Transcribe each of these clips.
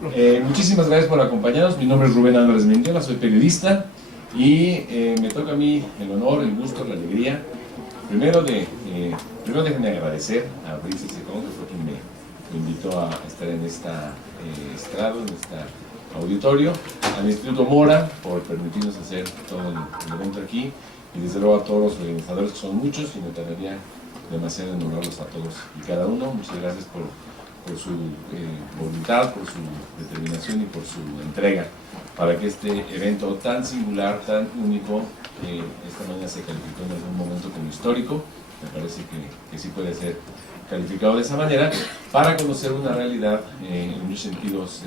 Muchísimas gracias por acompañarnos. Mi nombre es Rubén Álvarez Mendiola, soy periodista y me toca a mí el honor, el gusto, la alegría. Primero déjenme agradecer a Brisa Secón, que fue quien me invitó a estar en esta estrado, en este auditorio, al Instituto Mora por permitirnos hacer todo el evento aquí, y desde luego a todos los organizadores, que son muchos, y me tardaría demasiado en nombrarlos a todos y cada uno. Muchas gracias por su voluntad, por su determinación y por su entrega para que este evento tan singular, tan único, esta mañana se calificó en algún momento como histórico. Me parece que sí puede ser calificado de esa manera, para conocer una realidad en muchos sentidos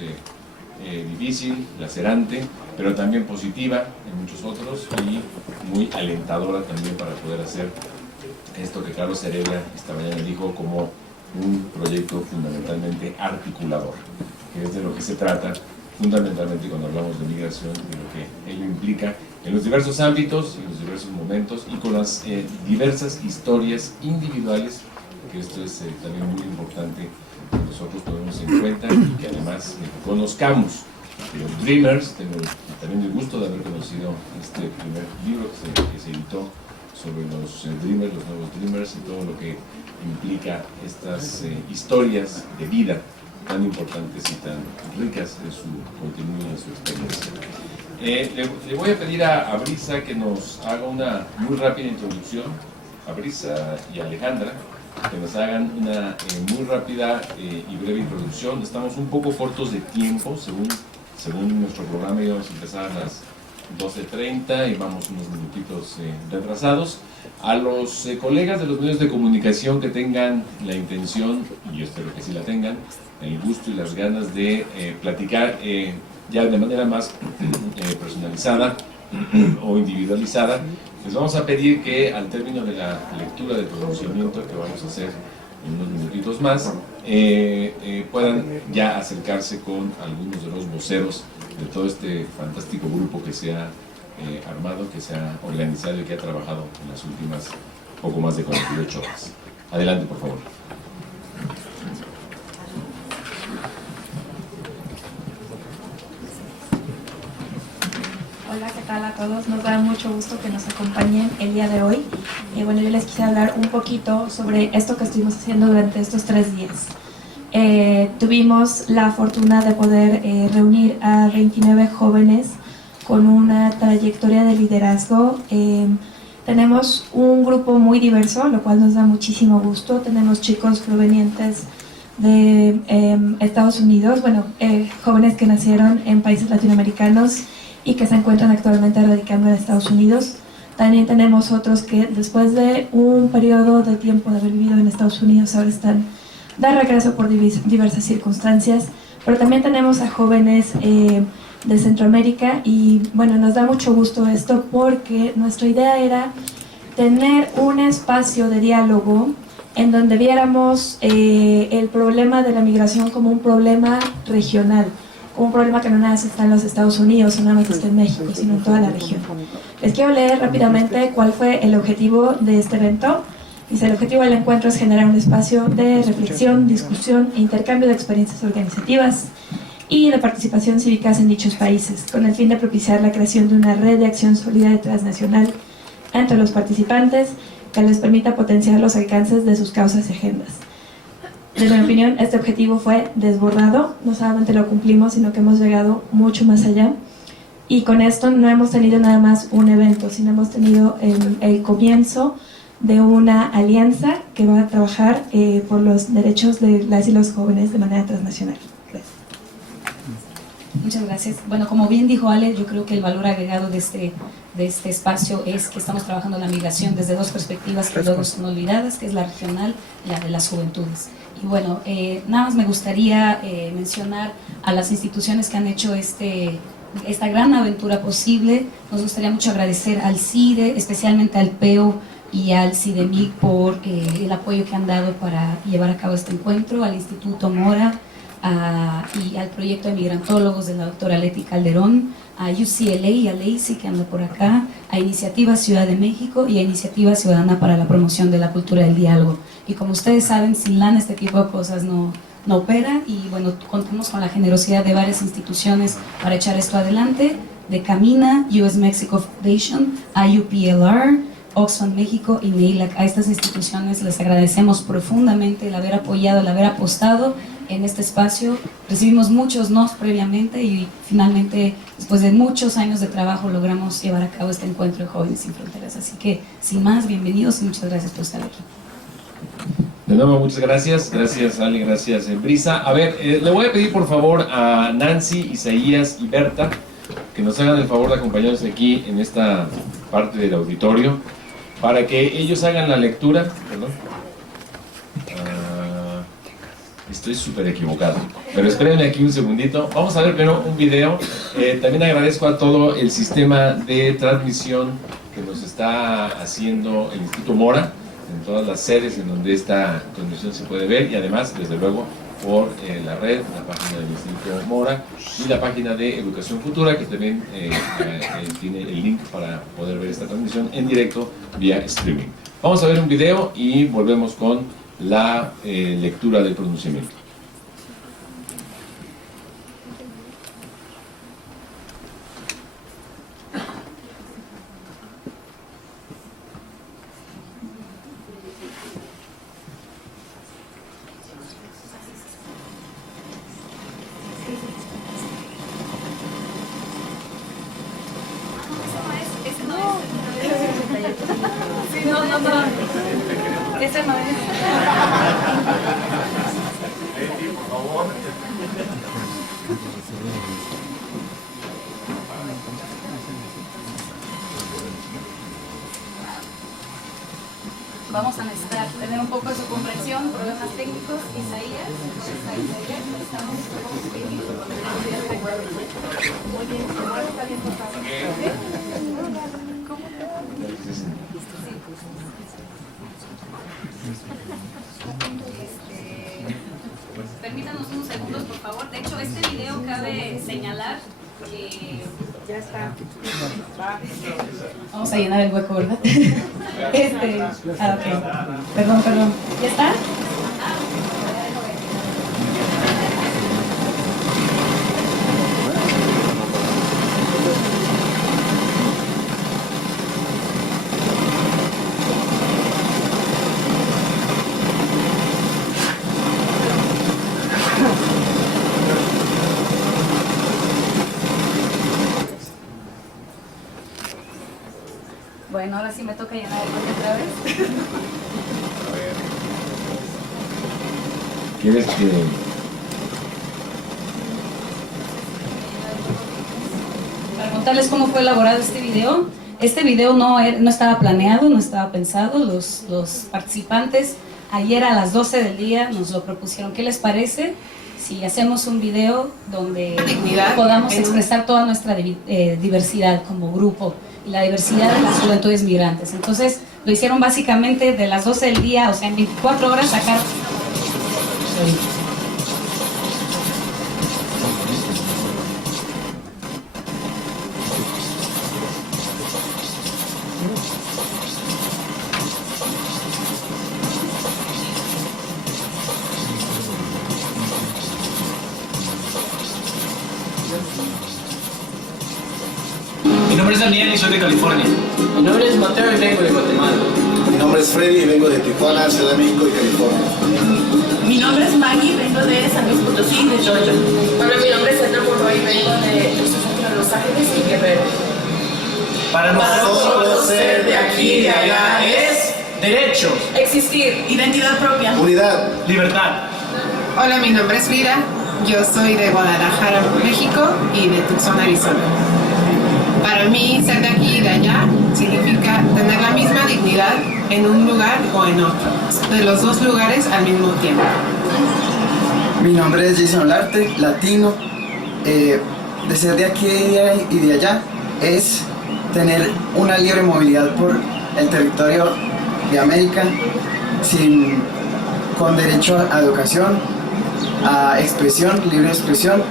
difícil, lacerante, pero también positiva en muchos otros, y muy alentadora también para poder hacer esto que Carlos Heredia esta mañana dijo como un proyecto fundamentalmente articulador, que es de lo que se trata fundamentalmente cuando hablamos de migración, y lo que ello implica en los diversos ámbitos, en los diversos momentos, y con las diversas historias individuales, que esto es también muy importante que nosotros tomemos en cuenta, y que además conozcamos los Dreamers. Tengo también el gusto de haber conocido este primer libro que se editó sobre los Dreamers, los nuevos Dreamers, y todo lo que implica estas historias de vida tan importantes y tan ricas en su contenido y en su experiencia. Le voy a pedir a Brisa que nos haga una muy rápida introducción, a Brisa y a Alejandra, que nos hagan una muy rápida y breve introducción. Estamos un poco cortos de tiempo, según nuestro programa íbamos a empezar a las 12:30 y vamos unos minutitos retrasados. A los colegas de los medios de comunicación que tengan la intención, y yo espero que sí la tengan, el gusto y las ganas de platicar ya de manera más personalizada o individualizada, les vamos a pedir que al término de la lectura del pronunciamiento que vamos a hacer en unos minutitos más, puedan ya acercarse con algunos de los voceros de todo este fantástico grupo que se ha armado, que se ha organizado y que ha trabajado en las últimas poco más de 48 horas. Adelante, por favor. Hola, ¿qué tal a todos? Nos da mucho gusto que nos acompañen el día de hoy. Bueno, yo les quise hablar un poquito sobre esto que estuvimos haciendo durante estos 3 días. Tuvimos la fortuna de poder reunir a 29 jóvenes con una trayectoria de liderazgo. Tenemos un grupo muy diverso, lo cual nos da muchísimo gusto. Tenemos chicos provenientes de Estados Unidos, jóvenes que nacieron en países latinoamericanos y que se encuentran actualmente radicando en Estados Unidos. También tenemos otros que después de un periodo de tiempo de haber vivido en Estados Unidos ahora están de regreso por diversas circunstancias, pero también tenemos a jóvenes de Centroamérica, y bueno, nos da mucho gusto esto porque nuestra idea era tener un espacio de diálogo en donde viéramos el problema de la migración como un problema regional, como un problema que no nada más está en los Estados Unidos, no nada más está en México, sino en toda la región. Les quiero leer rápidamente cuál fue el objetivo de este evento. Dice: el objetivo del encuentro es generar un espacio de reflexión, discusión e intercambio de experiencias organizativas y de participación cívicas en dichos países, con el fin de propiciar la creación de una red de acción sólida y transnacional entre los participantes que les permita potenciar los alcances de sus causas y agendas. Desde mi opinión, este objetivo fue desbordado, no solamente lo cumplimos, sino que hemos llegado mucho más allá, y con esto no hemos tenido nada más un evento, sino hemos tenido el comienzo de una alianza que va a trabajar por los derechos de las y los jóvenes de manera transnacional. Gracias. Muchas gracias. Bueno, como bien dijo Ale, yo creo que el valor agregado de este espacio es que estamos trabajando la migración desde 2 perspectivas que luego son olvidadas, que es la regional y la de las juventudes. Y bueno, nada más me gustaría mencionar a las instituciones que han hecho esta gran aventura posible. Nos gustaría mucho agradecer al CIDE, especialmente al PEO y al CIDEMIC por el apoyo que han dado para llevar a cabo este encuentro, al Instituto Mora y al proyecto de migrantólogos de la doctora Leti Calderón, a UCLA y a Lacey, que anda por acá, a Iniciativa Ciudad de México y a Iniciativa Ciudadana para la Promoción de la Cultura del Diálogo. Y como ustedes saben, sin lana este tipo de cosas no no opera y bueno, contamos con la generosidad de varias instituciones para echar esto adelante, de Camina, US Mexico Foundation, IUPLR, Oxfam México y NEILAC. A estas instituciones les agradecemos profundamente el haber apoyado, el haber apostado en este espacio. Recibimos muchos nos previamente y finalmente, después de muchos años de trabajo, logramos llevar a cabo este encuentro de Jóvenes Sin Fronteras. Así que, sin más, bienvenidos y muchas gracias por estar aquí. De nuevo, muchas gracias. Gracias, Ale, gracias, Brisa. A ver, le voy a pedir por favor a Nancy, Isaías y Berta que nos hagan el favor de acompañarnos aquí en esta parte del auditorio para que ellos hagan la lectura. Perdón. Estoy súper equivocado, pero espérenme aquí un segundito. Vamos a ver primero un video. También agradezco a todo el sistema de transmisión que nos está haciendo el Instituto Mora en todas las sedes en donde esta transmisión se puede ver, y además, desde luego, por la red, la página del Instituto Mora y la página de Educación Futura, que también tiene el link para poder ver esta transmisión en directo vía streaming. Vamos a ver un video y volvemos con la lectura del pronunciamiento. Ese no es. Vamos a necesitar tener un poco de su comprensión, problemas técnicos. Isaías, estamos muy bien, está bien Permítanos unos segundos, por favor. De hecho, este video cabe señalar que ya está. Vamos a llenar el hueco, ¿verdad? Ok. Perdón. ¿Ya está? Bueno, ahora sí me toca llenar el bote otra vez. ¿Quieres que...? Para contarles cómo fue elaborado este video. Este video no estaba planeado, no estaba pensado. Los participantes ayer a las 12 del día nos lo propusieron. ¿Qué les parece si hacemos un video donde podamos expresar toda nuestra diversidad como grupo y la diversidad de las juventudes migrantes? Entonces lo hicieron básicamente de las 12 del día, o sea, en 24 horas sacar. Mi nombre es Daniel y soy de California. Mi nombre es Mateo y vengo de Guatemala. Mi nombre es Freddy y vengo de Tijuana, Ciudad de México y California. Mi nombre es Maggie, vengo de San Luis Potosí, de Georgia. Hola, mi nombre es Sandra Monroy y vengo de Los Ángeles y Guerrero. Para nosotros ser de aquí y de allá es derechos, Existir. Identidad propia. Unidad. libertad. Hola, mi nombre es Frida, yo soy de Guadalajara, México y de Tucson, Arizona. Para mí, ser de aquí y de allá significa tener la misma dignidad en un lugar o en otro, de los dos lugares al mismo tiempo. Mi nombre es Jason Olarte, latino. De ser de aquí y de allá es tener una libre movilidad por el territorio de América, con derecho a educación, a expresión, libre expresión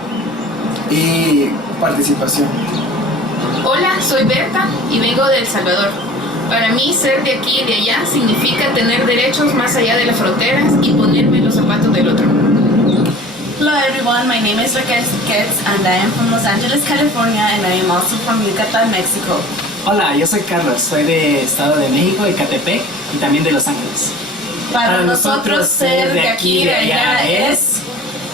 y participación. Hola, soy Berta y vengo de El Salvador. Para mí, ser de aquí y de allá significa tener derechos más allá de las fronteras y ponerme en los zapatos del otro. Hello everyone, my name is Raquel Kitts and I am from Los Angeles, California, and I am also from Yucatán, Mexico. Hola, yo soy Carlos, soy de Estado de México, Ecatepec y también de Los Ángeles. Para nosotros ser de aquí y de allá es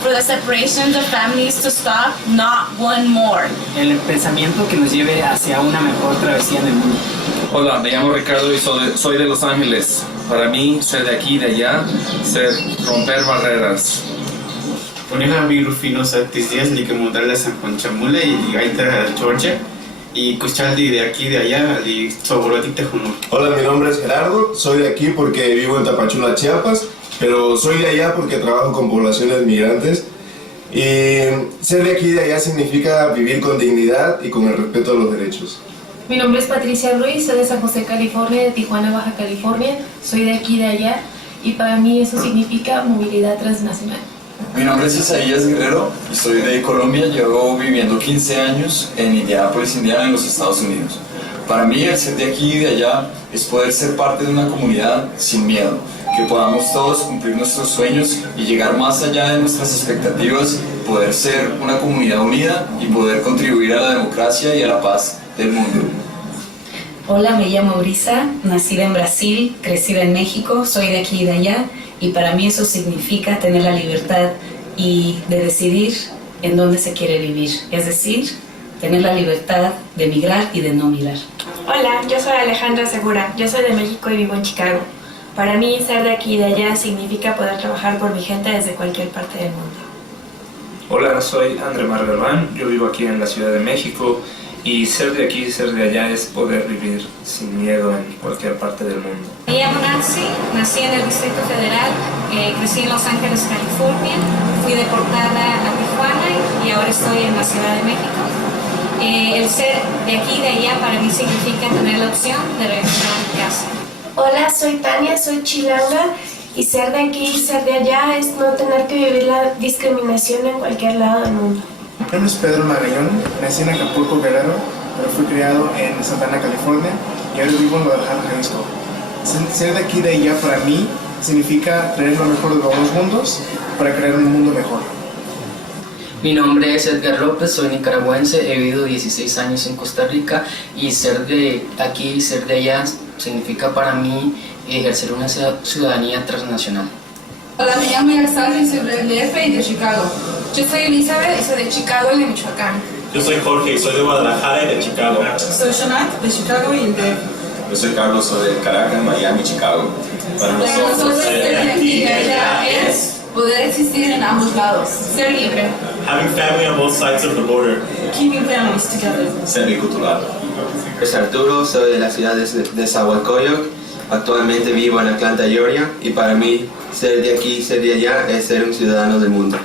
for the separation of families to stop, not one more. El pensamiento que nos lleve hacia una mejor travesía en el mundo. Hola, me llamo Ricardo y soy de Los Ángeles. Para mí, ser de aquí y de allá, ser romper barreras. Poniha mi Rufino Satis Díaz, ni que montarle a San Juan Chamule y Gaita Georgia. Y escuchar de aquí y de allá, y Soborotite Junur. Hola, mi nombre es Gerardo, soy de aquí porque vivo en Tapachula, Chiapas, pero soy de allá porque trabajo con poblaciones migrantes. Y ser de aquí y de allá significa vivir con dignidad y con el respeto a los derechos. Mi nombre es Patricia Ruiz, soy de San José, California, de Tijuana, Baja California. Soy de aquí y de allá y para mí eso significa movilidad transnacional. Mi nombre es Isaías Guerrero y soy de Colombia. Llevo viviendo 15 años en Indianápolis, Indiana, en los Estados Unidos. Para mí, el ser de aquí y de allá es poder ser parte de una comunidad sin miedo, que podamos todos cumplir nuestros sueños y llegar más allá de nuestras expectativas, poder ser una comunidad unida y poder contribuir a la democracia y a la paz del mundo. Hola, me llamo Brisa, nacida en Brasil, crecida en México, soy de aquí y de allá y para mí eso significa tener la libertad y de decidir en dónde se quiere vivir, es decir, tener la libertad de migrar y de no migrar. Hola, yo soy Alejandra Segura, yo soy de México y vivo en Chicago. Para mí ser de aquí y de allá significa poder trabajar por mi gente desde cualquier parte del mundo. Hola, soy André Margalván, yo vivo aquí en la Ciudad de México y ser de aquí y ser de allá es poder vivir sin miedo en cualquier parte del mundo. Me llamo Nancy, nací en el Distrito Federal, crecí en Los Ángeles, California, fui deportada a Tijuana y ahora estoy en la Ciudad de México. El ser de aquí y de allá para mí significa tener la opción de regresar a mi casa. Hola, soy Tania, soy chilanga y ser de aquí y ser de allá es no tener que vivir la discriminación en cualquier lado del mundo. Mi nombre es Pedro Magallón, nací en Acapulco, Guerrero, pero fui criado en Santa Ana, California y ahora vivo en Guadalajara, Jalisco. Ser de aquí y de allá para mí significa traer lo mejor de los dos mundos para crear un mundo mejor. Mi nombre es Edgar López, soy nicaragüense, he vivido 16 años en Costa Rica y ser de aquí y ser de allá significa para mí ejercer una ciudadanía transnacional. Hola, me llamo Alexandra y soy del DF y de Chicago. Yo soy Elizabeth y soy de Chicago y de Michoacán. Yo soy Jorge y soy de Guadalajara y de Chicago. Soy Shonat de Chicago y el DF. Yo soy Carlos, soy de Caracas, Miami, Chicago. Para nosotros ser de aquí y de allá es poder existir en ambos lados, ser libre. Having family on both sides of the border. Keeping families together. Ser bicultural. Soy Arturo, soy de la ciudad de Zahualcóyotl. Actualmente vivo en Atlanta, Georgia, y para mí ser de aquí y ser de allá es ser un ciudadano del mundo.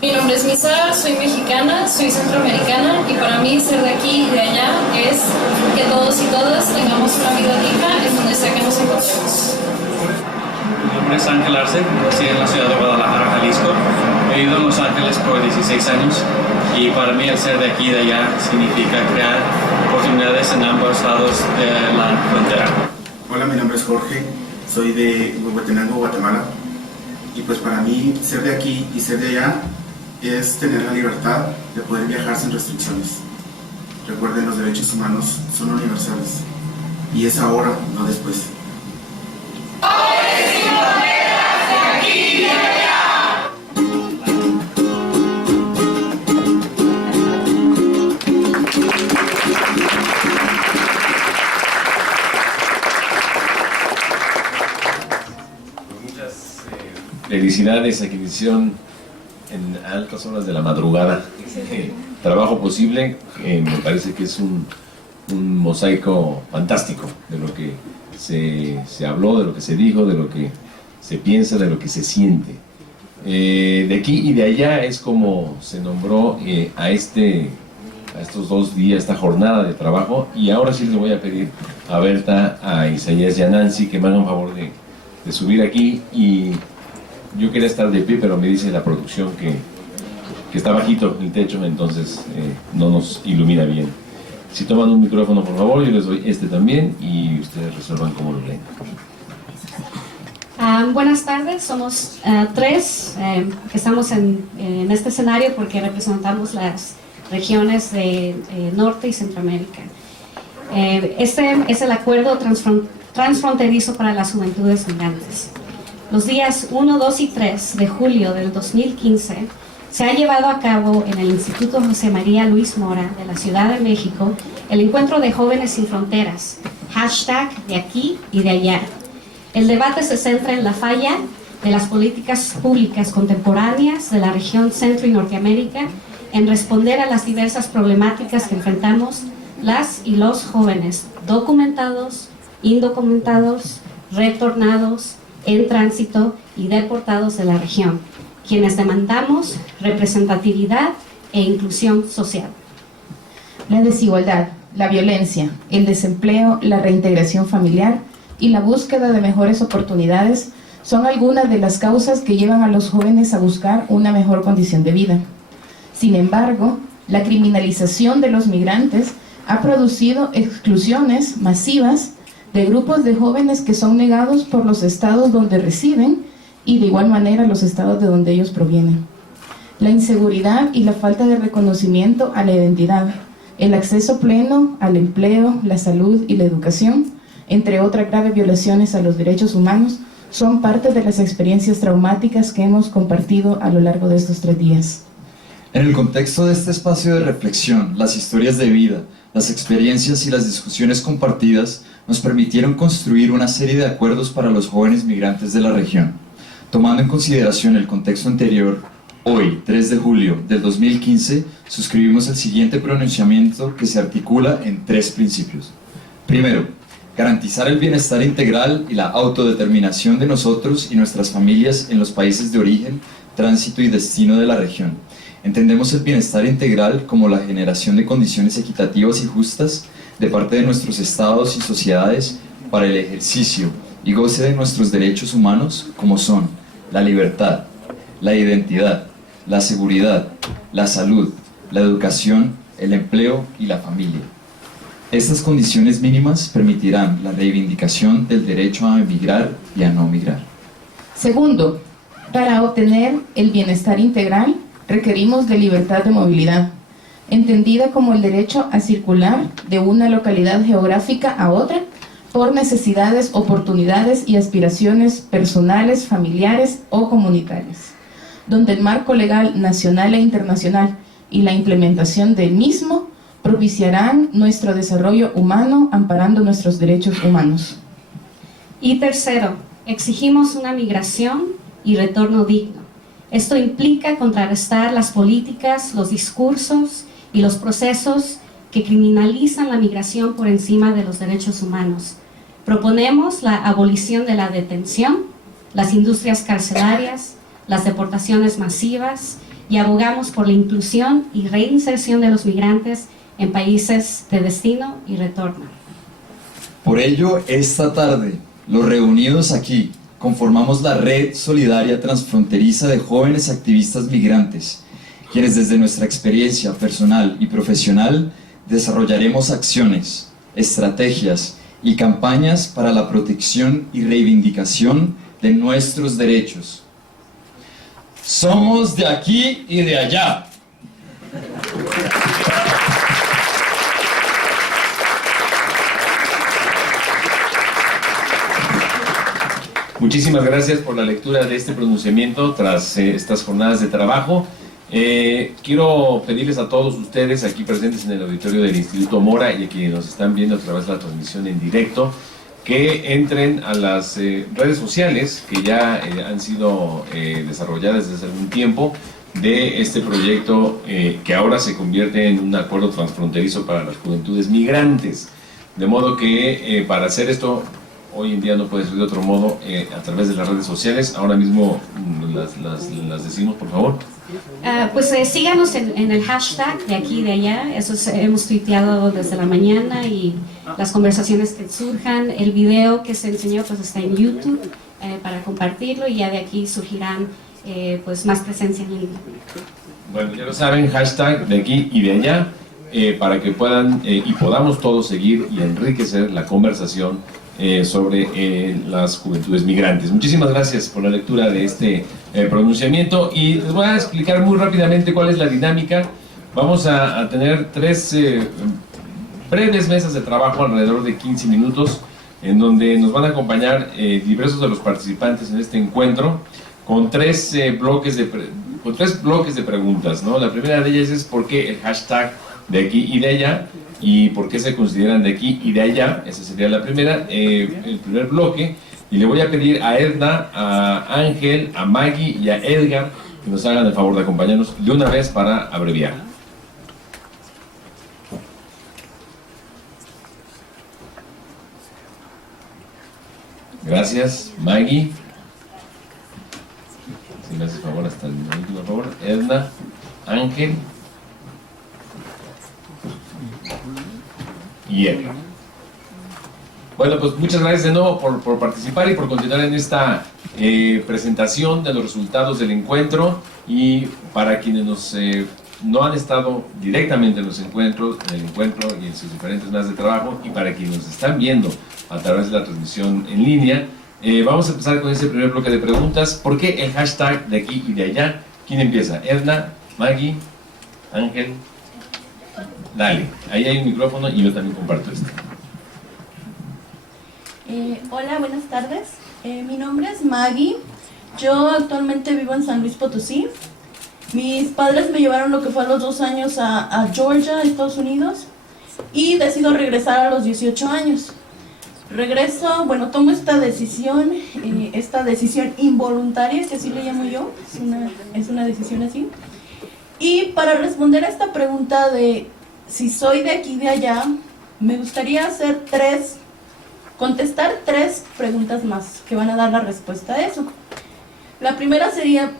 Mi nombre es Misa, soy mexicana, soy centroamericana y para mí ser de aquí y de allá es que todos y todas tengamos una vida digna en donde sea que nos encontremos. Mi nombre es Ángel Arce, nací en la ciudad de Guadalajara, Jalisco. He vivido en Los Ángeles por 16 años y para mí el ser de aquí y de allá significa crear oportunidades en ambos lados de la frontera. Hola, mi nombre es Jorge, soy de Huehuetenango, Guatemala. Y pues para mí ser de aquí y ser de allá es tener la libertad de poder viajar sin restricciones. Recuerden, los derechos humanos son universales y es ahora, no después. Felicidades a quienes hicieron en altas horas de la madrugada trabajo posible. Me parece que es un mosaico fantástico de lo que se habló, de lo que se dijo, de lo que se piensa, de lo que se siente. De aquí y de allá es como se nombró a estos 2 días, esta jornada de trabajo. Y ahora sí les voy a pedir a Berta, a Isaías y a Nancy que me hagan favor de subir aquí. Y yo quería estar de pie, pero me dice la producción que está bajito el techo, entonces no nos ilumina bien. Si toman un micrófono, por favor, yo les doy este también y ustedes resuelvan cómo lo leen. Buenas tardes, somos tres que estamos en este escenario porque representamos las regiones de Norte y Centroamérica. Este es el acuerdo transfronterizo para las juventudes migrantes. Los días 1, 2 y 3 de julio del 2015 se ha llevado a cabo en el Instituto José María Luis Mora de la Ciudad de México el encuentro de Jóvenes Sin Fronteras, #de aquí y de allá. El debate se centra en la falla de las políticas públicas contemporáneas de la región Centro y Norteamérica en responder a las diversas problemáticas que enfrentamos las y los jóvenes documentados, indocumentados, retornados, en tránsito y deportados de la región, quienes demandamos representatividad e inclusión social. La desigualdad, la violencia, el desempleo, la reintegración familiar y la búsqueda de mejores oportunidades son algunas de las causas que llevan a los jóvenes a buscar una mejor condición de vida. Sin embargo, la criminalización de los migrantes ha producido exclusiones masivas de grupos de jóvenes que son negados por los estados donde residen y de igual manera los estados de donde ellos provienen. La inseguridad y la falta de reconocimiento a la identidad, el acceso pleno al empleo, la salud y la educación, entre otras graves violaciones a los derechos humanos, son parte de las experiencias traumáticas que hemos compartido a lo largo de estos 3 días. En el contexto de este espacio de reflexión, las historias de vida, las experiencias y las discusiones compartidas nos permitieron construir una serie de acuerdos para los jóvenes migrantes de la región. Tomando en consideración el contexto anterior, hoy, 3 de julio del 2015, suscribimos el siguiente pronunciamiento que se articula en 3 principios. Primero, garantizar el bienestar integral y la autodeterminación de nosotros y nuestras familias en los países de origen, tránsito y destino de la región. Entendemos el bienestar integral como la generación de condiciones equitativas y justas de parte de nuestros estados y sociedades para el ejercicio y goce de nuestros derechos humanos como son la libertad, la identidad, la seguridad, la salud, la educación, el empleo y la familia. Estas condiciones mínimas permitirán la reivindicación del derecho a emigrar y a no migrar. Segundo, para obtener el bienestar integral requerimos de libertad de movilidad, entendida como el derecho a circular de una localidad geográfica a otra por necesidades, oportunidades y aspiraciones personales, familiares o comunitarias, donde el marco legal nacional e internacional y la implementación del mismo propiciarán nuestro desarrollo humano amparando nuestros derechos humanos. Y tercero, exigimos una migración y retorno digno. Esto implica contrarrestar las políticas, los discursos y los procesos que criminalizan la migración por encima de los derechos humanos. Proponemos la abolición de la detención, las industrias carcelarias, las deportaciones masivas y abogamos por la inclusión y reinserción de los migrantes en países de destino y retorno. Por ello, esta tarde, los reunidos aquí conformamos la Red Solidaria Transfronteriza de Jóvenes Activistas Migrantes, quienes desde nuestra experiencia personal y profesional desarrollaremos acciones, estrategias y campañas para la protección y reivindicación de nuestros derechos. Somos de aquí y de allá. Muchísimas gracias por la lectura de este pronunciamiento tras estas jornadas de trabajo. Quiero pedirles a todos ustedes aquí presentes en el auditorio del Instituto Mora y a quienes nos están viendo a través de la transmisión en directo, que entren a las redes sociales que ya han sido desarrolladas desde hace algún tiempo de este proyecto que ahora se convierte en un acuerdo transfronterizo para las juventudes migrantes. De modo que para hacer esto hoy en día no puede ser de otro modo a través de las redes sociales. Ahora mismo las decimos, por favor. Pues síganos en el hashtag de aquí y de allá. Eso hemos tuiteado desde la mañana y las conversaciones que surjan. El video que se enseñó pues está en YouTube para compartirlo y ya de aquí surgirán pues más presencia en línea. Bueno, ya lo saben, hashtag de aquí y de allá para que puedan y podamos todos seguir y enriquecer la conversación sobre las juventudes migrantes. Muchísimas gracias por la lectura de este pronunciamiento y les voy a explicar muy rápidamente cuál es la dinámica. Vamos a tener 3 breves mesas de trabajo alrededor de 15 minutos en donde nos van a acompañar diversos de los participantes en este encuentro con 3 bloques de preguntas, ¿no? La primera de ellas es por qué el hashtag de aquí y de allá y por qué se consideran de aquí y de allá. Esa sería la primera, el primer bloque, y le voy a pedir a Edna, a Ángel, a Maggie y a Edgar que nos hagan el favor de acompañarnos de una vez para abreviar. Gracias, Maggie. Si me haces favor hasta el último favor. Edna, Ángel y Edgar. Bueno, pues muchas gracias de nuevo por participar y por continuar en esta presentación de los resultados del encuentro. Y para quienes no han estado directamente en el encuentro y en sus diferentes mesas de trabajo, y para quienes nos están viendo a través de la transmisión en línea, vamos a empezar con ese primer bloque de preguntas. ¿Por qué el hashtag de aquí y de allá? ¿Quién empieza? Edna, Maggie, Ángel. Dale, ahí hay un micrófono y yo también comparto este. Hola, buenas tardes. Mi nombre es Maggie. Yo actualmente vivo en San Luis Potosí. Mis padres me llevaron lo que fue a los 2 años a Georgia, Estados Unidos, y decido regresar a los 18 años. Regreso, bueno, tomo esta decisión involuntaria, que así le llamo yo, es una decisión así. Y para responder a esta pregunta de si soy de aquí y de allá, me gustaría contestar 3 preguntas más que van a dar la respuesta a eso. La primera sería,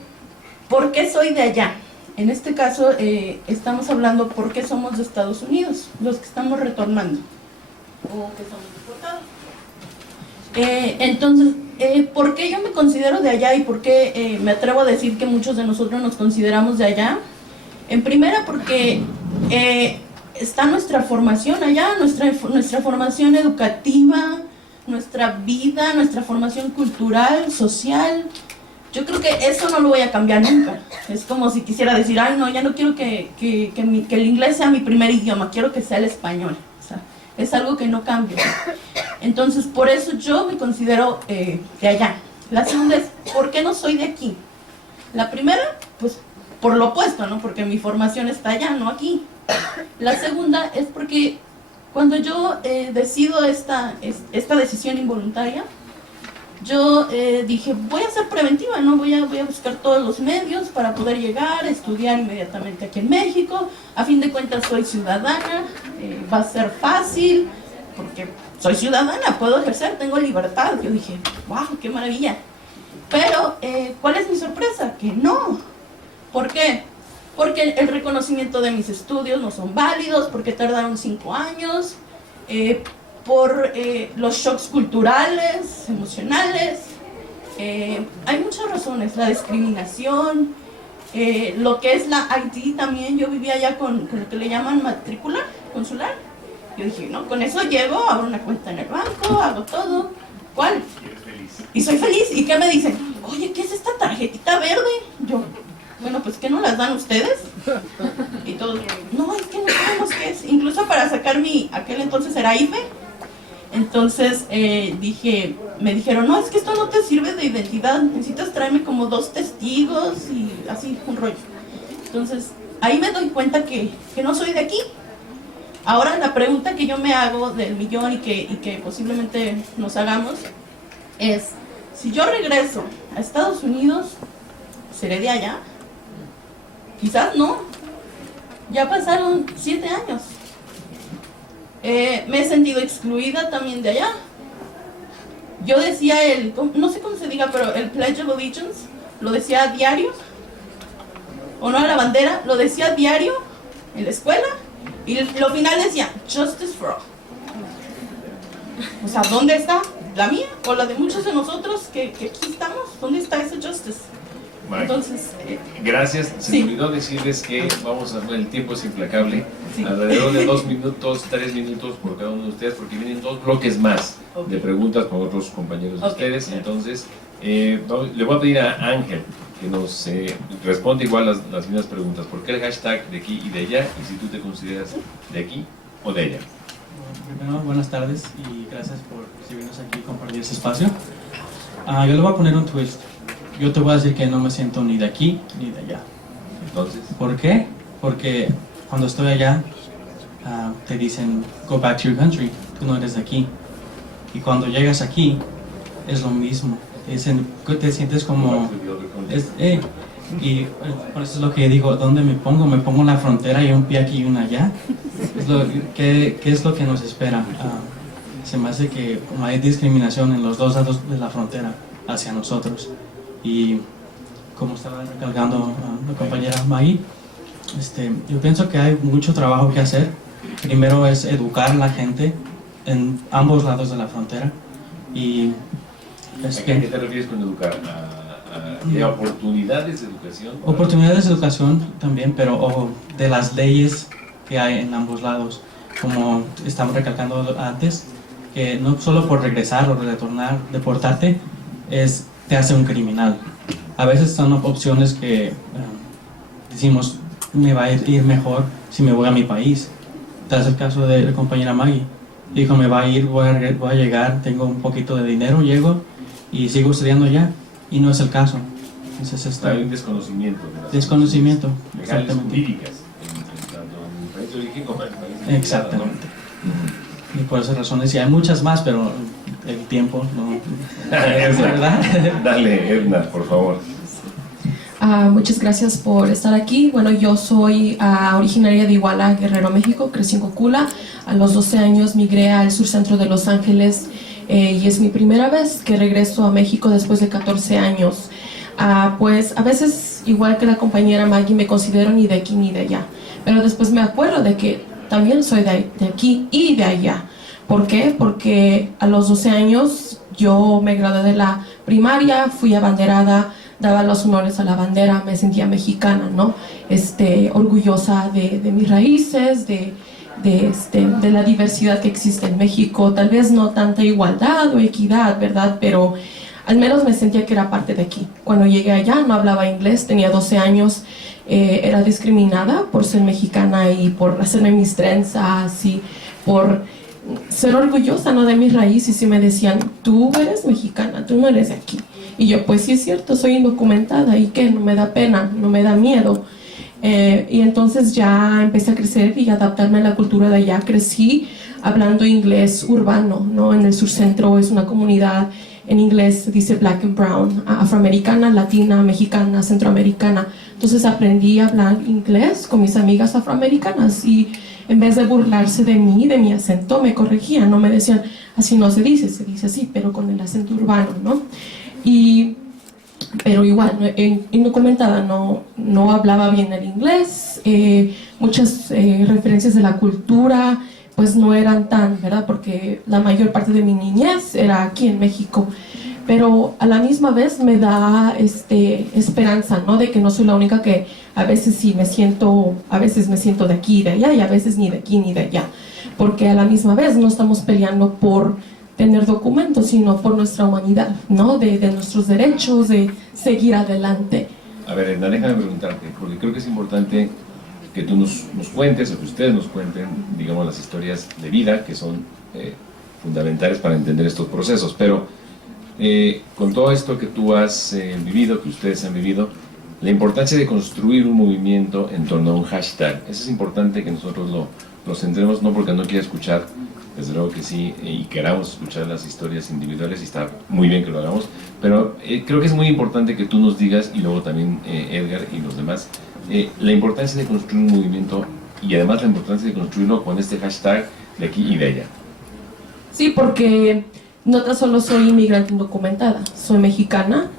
¿por qué soy de allá? En este caso estamos hablando por qué somos de Estados Unidos, los que estamos retornando o que somos deportados. Entonces, ¿por qué yo me considero de allá y por qué me atrevo a decir que muchos de nosotros nos consideramos de allá? En primera, porque está nuestra formación allá, nuestra formación educativa, nuestra vida, nuestra formación cultural, social. Yo creo que eso no lo voy a cambiar nunca. Es como si quisiera decir, ay no, ya no quiero que el inglés sea mi primer idioma, quiero que sea el español. O sea, es algo que no cambio. Entonces, por eso yo me considero de allá. La segunda es, ¿por qué no soy de aquí? La primera, pues por lo opuesto, ¿no? Porque mi formación está allá, no aquí. La segunda es porque cuando yo decido esta decisión involuntaria, yo dije, voy a ser preventiva, ¿no? Voy a buscar todos los medios para poder llegar, estudiar inmediatamente aquí en México. A fin de cuentas soy ciudadana, va a ser fácil, porque soy ciudadana, puedo ejercer, tengo libertad. Yo dije, wow, qué maravilla. Pero, ¿cuál es mi sorpresa? Que no. ¿Por qué? Porque el reconocimiento de mis estudios no son válidos, porque tardaron 5 años, por los shocks culturales, emocionales. Hay muchas razones, la discriminación, lo que es la ID también. Yo vivía allá con lo que le llaman matrícula consular. Yo dije, no, con eso llego, abro una cuenta en el banco, hago todo. ¿Cuál? Y soy feliz. ¿Y qué me dicen? Oye, ¿qué es esta tarjetita verde? Yo, bueno, pues ¿qué no las dan ustedes? Y todos, no, es que no sabemos qué es. Incluso para sacar aquel entonces era IFE. Entonces me dijeron, no, es que esto no te sirve de identidad, necesitas traerme como 2 testigos y así, un rollo. Entonces, ahí me doy cuenta que no soy de aquí. Ahora la pregunta que yo me hago del millón y que posiblemente nos hagamos es, si yo regreso a Estados Unidos, ¿seré de allá? Quizás no. Ya pasaron 7 años. Me he sentido excluida también de allá. Yo decía no sé cómo se diga, pero el Pledge of Allegiance lo decía a diario. O no a la bandera, lo decía a diario en la escuela. Y lo final decía, Justice for all. O sea, ¿dónde está? ¿La mía? ¿O la de muchos de nosotros que aquí estamos? ¿Dónde está esa justice? Entonces, gracias. Se sí. me olvidó decirles que el tiempo es implacable. Sí. Alrededor de 2 minutos, 3 minutos por cada uno de ustedes, porque vienen 2 bloques más de preguntas con otros compañeros de ustedes. Entonces, le voy a pedir a Ángel que nos responda igual las mismas preguntas. ¿Por qué el hashtag de aquí y de allá? Y si tú te consideras de aquí o de allá. Primero, buenas tardes y gracias por recibirnos aquí y compartir este espacio. Yo le voy a poner un twist. Yo te voy a decir que no me siento ni de aquí ni de allá. Entonces, ¿por qué? Porque cuando estoy allá te dicen go back to your country, tú no eres de aquí. Y cuando llegas aquí es lo mismo. Te sientes como y por eso es lo que digo, ¿dónde me pongo? Me pongo en la frontera y un pie aquí y uno allá. ¿Qué es lo que nos espera? Se me hace que como hay discriminación en los dos lados de la frontera hacia nosotros. Y como estaba recalcando la compañera Maggie, yo pienso que hay mucho trabajo que hacer. Primero es educar a la gente en ambos lados de la frontera. Y ¿a qué te refieres con educar? ¿Hay oportunidades de educación? Oportunidades de educación también, pero de las leyes que hay en ambos lados. Como estamos recalcando antes, que no solo por regresar o retornar, deportarte, te hace un criminal. A veces son opciones que decimos, me va a ir mejor si me voy a mi país. Tal es el caso de la compañera Maggie. Dijo, me va a ir, voy a llegar, tengo un poquito de dinero, llego y sigo estudiando ya. Y no es el caso. Entonces, hay un desconocimiento. Desconocimiento, legales, exactamente. jurídicas, tanto en el país de origen como en el país de exactamente. ¿No? Y por esas razones, y hay muchas más, pero el tiempo no es verdad. Dale, Edna, por favor. Muchas gracias por estar aquí. Bueno, yo soy originaria de Iguala, Guerrero, México. Crecí en Cocula. A los 12 años migré al surcentro de Los Ángeles y es mi primera vez que regreso a México después de 14 años. Pues a veces, igual que la compañera Maggie, me considero ni de aquí ni de allá. Pero después me acuerdo de que también soy de aquí y de allá. ¿Por qué? Porque a los 12 años yo me gradué de la primaria, fui abanderada, daba los honores a la bandera, me sentía mexicana, ¿no? Orgullosa de mis raíces, de la diversidad que existe en México. Tal vez no tanta igualdad o equidad, ¿verdad? Pero al menos me sentía que era parte de aquí. Cuando llegué allá no hablaba inglés, tenía 12 años, era discriminada por ser mexicana y por hacerme mis trenzas y por ser orgullosa, ¿no?, de mis raíces, y me decían, tú eres mexicana, tú no eres de aquí. Y yo, pues sí es cierto, soy indocumentada, ¿y qué? No me da pena, no me da miedo. Y entonces ya empecé a crecer y adaptarme a la cultura de allá. Crecí hablando inglés urbano, ¿no? En el surcentro es una comunidad, en inglés se dice black and brown, afroamericana, latina, mexicana, centroamericana. Entonces aprendí a hablar inglés con mis amigas afroamericanas y en vez de burlarse de mí, de mi acento, me corregían, no me decían, así no se dice así, pero con el acento urbano, ¿no? Pero igual, indocumentada, no hablaba bien el inglés, muchas referencias de la cultura, pues no eran tan, ¿verdad? Porque la mayor parte de mi niñez era aquí en México. Pero a la misma vez me da esperanza, ¿no? De que no soy la única que a veces sí a veces me siento de aquí y de allá, y a veces ni de aquí ni de allá. Porque a la misma vez no estamos peleando por tener documentos, sino por nuestra humanidad, ¿no? De nuestros derechos, de seguir adelante. A ver, Edna, déjame preguntarte, porque creo que es importante que tú nos cuentes, o que ustedes nos cuenten, digamos, las historias de vida que son fundamentales para entender estos procesos. Pero con todo esto que tú has vivido, que ustedes han vivido, la importancia de construir un movimiento en torno a un hashtag. Eso es importante que nosotros lo centremos, no porque no quiera escuchar, desde luego que sí, y queramos escuchar las historias individuales, y está muy bien que lo hagamos, pero creo que es muy importante que tú nos digas, y luego también Edgar y los demás, la importancia de construir un movimiento, y además la importancia de construirlo con este hashtag de aquí y de allá. Sí, porque no tan solo soy inmigrante indocumentada, soy mexicana,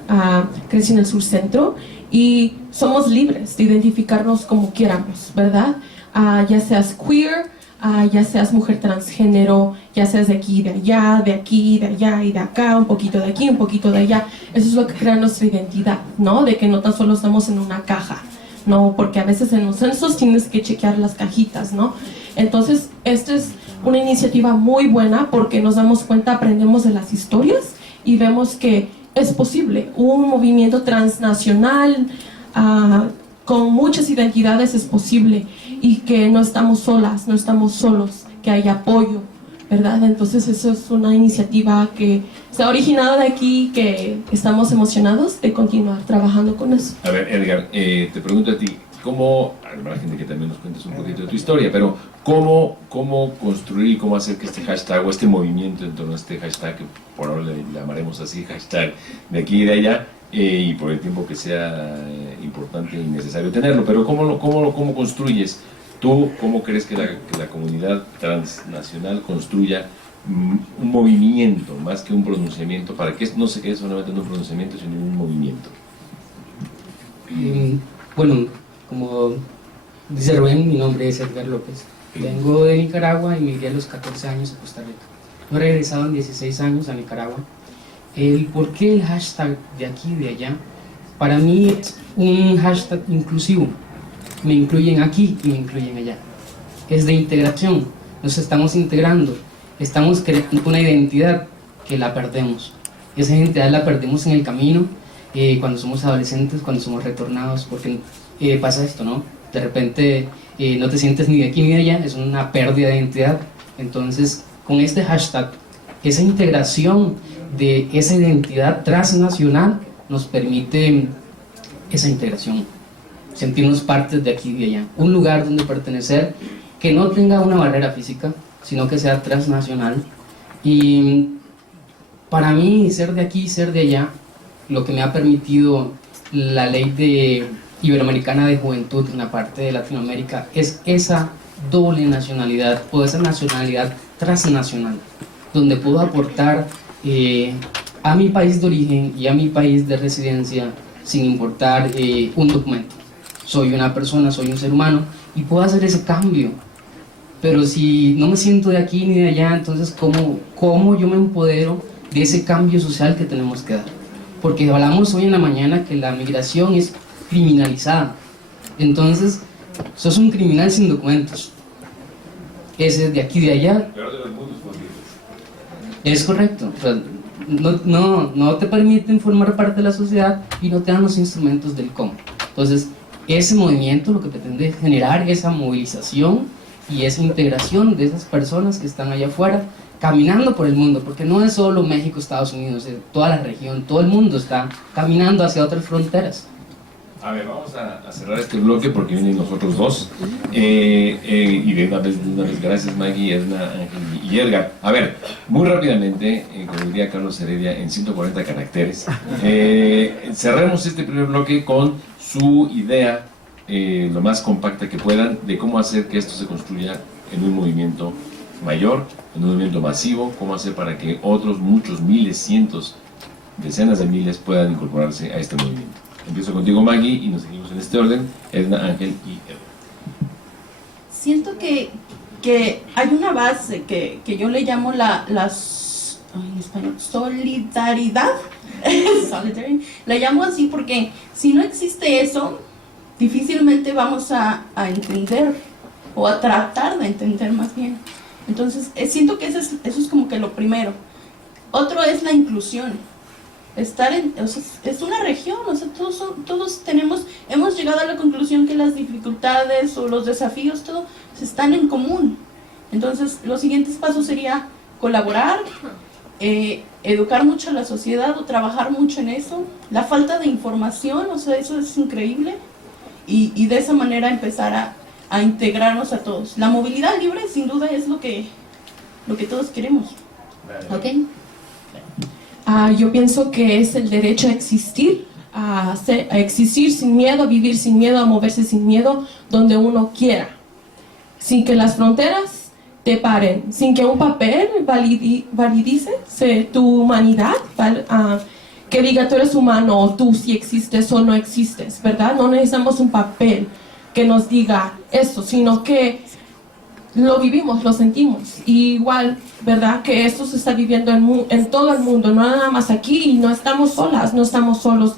crecí en el surcentro y somos libres de identificarnos como quieramos, ¿verdad? Ya seas queer, ya seas mujer transgénero, ya seas de aquí, de allá, de aquí, de allá y de acá, un poquito de aquí, un poquito de allá. Eso es lo que crea nuestra identidad, ¿no? De que no tan solo estamos en una caja, ¿no? Porque a veces en los censos tienes que chequear las cajitas, ¿no? Entonces, esta es una iniciativa muy buena porque nos damos cuenta, aprendemos de las historias y vemos que es posible. Un movimiento transnacional con muchas identidades es posible y que no estamos solas, no estamos solos, que hay apoyo, ¿verdad? Entonces eso es una iniciativa que se ha originado de aquí, que estamos emocionados de continuar trabajando con eso. A ver, Edgar, te pregunto a ti, ¿cómo, a la gente que también nos cuentes un poquito de tu historia, pero cómo construir y cómo hacer que este hashtag o este movimiento en torno a este hashtag, que por ahora le llamaremos así, hashtag de aquí y de allá, y por el tiempo que sea importante y necesario tenerlo, pero ¿cómo construyes? ¿Tú cómo crees que la comunidad transnacional construya un movimiento más que un pronunciamiento, para que no se quede solamente en un pronunciamiento, sino en un movimiento? Bueno, como dice Rubén, mi nombre es Edgar López. Vengo de Nicaragua y emigré a los 14 años a Costa Rica. No he regresado en 16 años a Nicaragua. El por qué el hashtag de aquí y de allá, para mí es un hashtag inclusivo. Me incluyen aquí y me incluyen allá. Es de integración, nos estamos integrando, estamos creando una identidad que la perdemos. Esa identidad la perdemos en el camino, cuando somos adolescentes, cuando somos retornados, porque pasa esto, ¿no? De repente no te sientes ni de aquí ni de allá, es una pérdida de identidad. Entonces, con este hashtag, esa integración de esa identidad transnacional nos permite esa integración, sentirnos parte de aquí y de allá, un lugar donde pertenecer que no tenga una barrera física, sino que sea transnacional. Y para mí, ser de aquí y ser de allá, lo que me ha permitido la ley iberoamericana de juventud en la parte de Latinoamérica es esa doble nacionalidad o esa nacionalidad transnacional, donde puedo aportar a mi país de origen y a mi país de residencia sin importar un documento. Soy una persona, soy un ser humano y puedo hacer ese cambio. Pero si no me siento de aquí ni de allá, entonces ¿cómo yo me empodero de ese cambio social que tenemos que dar? Porque hablamos hoy en la mañana que la migración es criminalizada. Entonces, sos un criminal sin documentos. Ese es de aquí y de allá. Es correcto. O sea, no te permiten formar parte de la sociedad y no te dan los instrumentos del cómo. Entonces, ese movimiento lo que pretende es generar esa movilización y esa integración de esas personas que están allá afuera, caminando por el mundo, porque no es solo México, Estados Unidos, es toda la región, todo el mundo está caminando hacia otras fronteras. A ver, vamos a cerrar este bloque porque vienen los otros dos. Y de una vez, gracias Maggie, Edna, Ángel y Edgar. A ver, muy rápidamente, como diría Carlos Heredia, en 140 caracteres, cerremos este primer bloque con su idea, lo más compacta que puedan, de cómo hacer que esto se construya en un movimiento mayor, en un movimiento masivo, cómo hacer para que otros muchos miles, cientos, decenas de miles puedan incorporarse a este movimiento. Empiezo contigo, Maggie, y nos seguimos en este orden, Edna, Ángel y Edward. Siento que hay una base que yo le llamo en español, solidaridad. La llamo así porque si no existe eso, difícilmente vamos a entender, o a tratar de entender más bien. Entonces, siento que eso es como que lo primero. Otro es la inclusión. Es una región, o sea, todos hemos llegado a la conclusión que las dificultades o los desafíos, todo, están en común. Entonces, los siguientes pasos sería colaborar, educar mucho a la sociedad o trabajar mucho en eso. La falta de información, o sea, eso es increíble. Y de esa manera empezar a integrarnos a todos. La movilidad libre, sin duda, es lo que todos queremos. ¿Ok? Yo pienso que es el derecho a existir, a existir sin miedo, a vivir sin miedo, a moverse sin miedo, donde uno quiera, sin que las fronteras te paren, sin que un papel validice tu humanidad, que diga tú eres humano o tú si existes o no existes, ¿verdad? No necesitamos un papel que nos diga eso, sino que lo vivimos, lo sentimos. Y igual, ¿verdad? Que esto se está viviendo en todo el mundo, no nada más aquí, y no estamos solas, no estamos solos.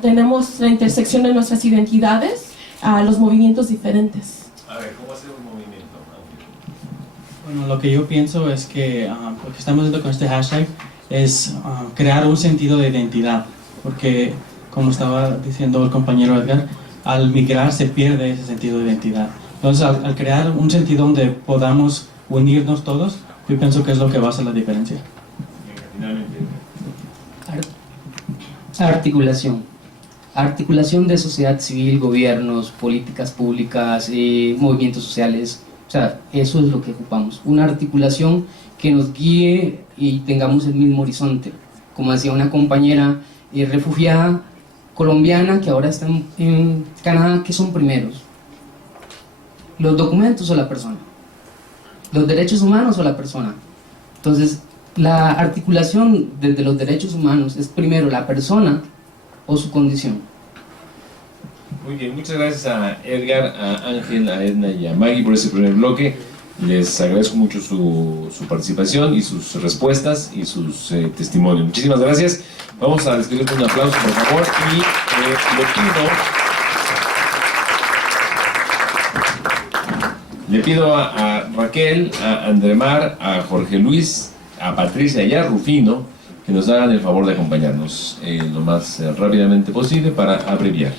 Tenemos la intersección de nuestras identidades, los movimientos diferentes. A ver, ¿cómo hacer un movimiento? Bueno, lo que yo pienso es que lo que estamos haciendo con este hashtag es crear un sentido de identidad, porque como estaba diciendo el compañero Edgar, al migrar se pierde ese sentido de identidad. Entonces, al crear un sentido donde podamos unirnos todos, yo pienso que es lo que va a hacer la diferencia. Articulación de sociedad civil, gobiernos, políticas públicas, movimientos sociales. O sea, eso es lo que ocupamos. Una articulación que nos guíe y tengamos el mismo horizonte. Como decía una compañera refugiada colombiana que ahora está en Canadá, ¿qué son primeros? ¿Los documentos o la persona? ¿Los derechos humanos o la persona? Entonces, la articulación desde los derechos humanos es primero la persona o su condición. Muy bien, muchas gracias a Edgar, a Ángel, a Edna y a Maggie por ese primer bloque. Les agradezco mucho su participación y sus respuestas y sus testimonios. Muchísimas gracias. Vamos a despedir con un aplauso, por favor, y le pido a Raquel, a Andremar, a Jorge Luis, a Patricia y a Rufino que nos hagan el favor de acompañarnos lo más rápidamente posible para abreviar.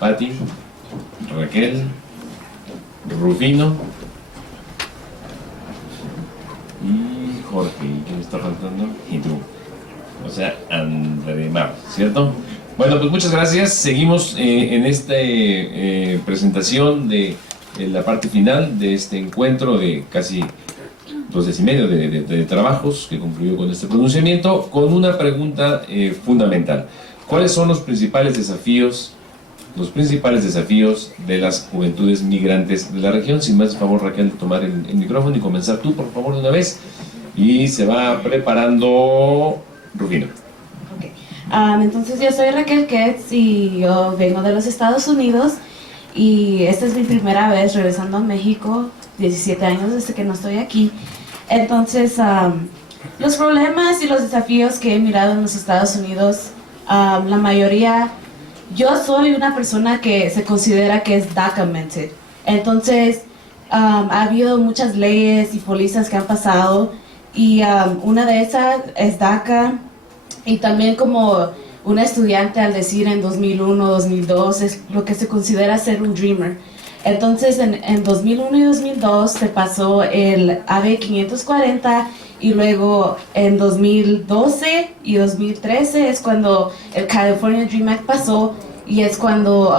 Pati, Raquel, Rufino y Jorge. ¿Y quién está faltando? Y tú. O sea, Andremar, ¿cierto? Bueno, pues muchas gracias. Seguimos en esta presentación de la parte final de este encuentro de casi 2 días y medio de trabajos que concluyó con este pronunciamiento, con una pregunta fundamental. ¿Cuáles son los principales desafíos de las juventudes migrantes de la región? Sin más, por favor, Raquel, tomar el micrófono y comenzar tú, por favor, de una vez. Y se va preparando Rufino. Entonces yo soy Raquel Ketz y yo vengo de los Estados Unidos y esta es mi primera vez regresando a México, 17 años desde que no estoy aquí. Entonces los problemas y los desafíos que he mirado en los Estados Unidos, la mayoría, yo soy una persona que se considera que es documented. Entonces ha habido muchas leyes y pólizas que han pasado y una de esas es DACA. Y también como una estudiante al decir en 2001, 2002, es lo que se considera ser un dreamer. Entonces en 2001 y 2002 se pasó el AB 540 y luego en 2012 y 2013 es cuando el California Dream Act pasó y es cuando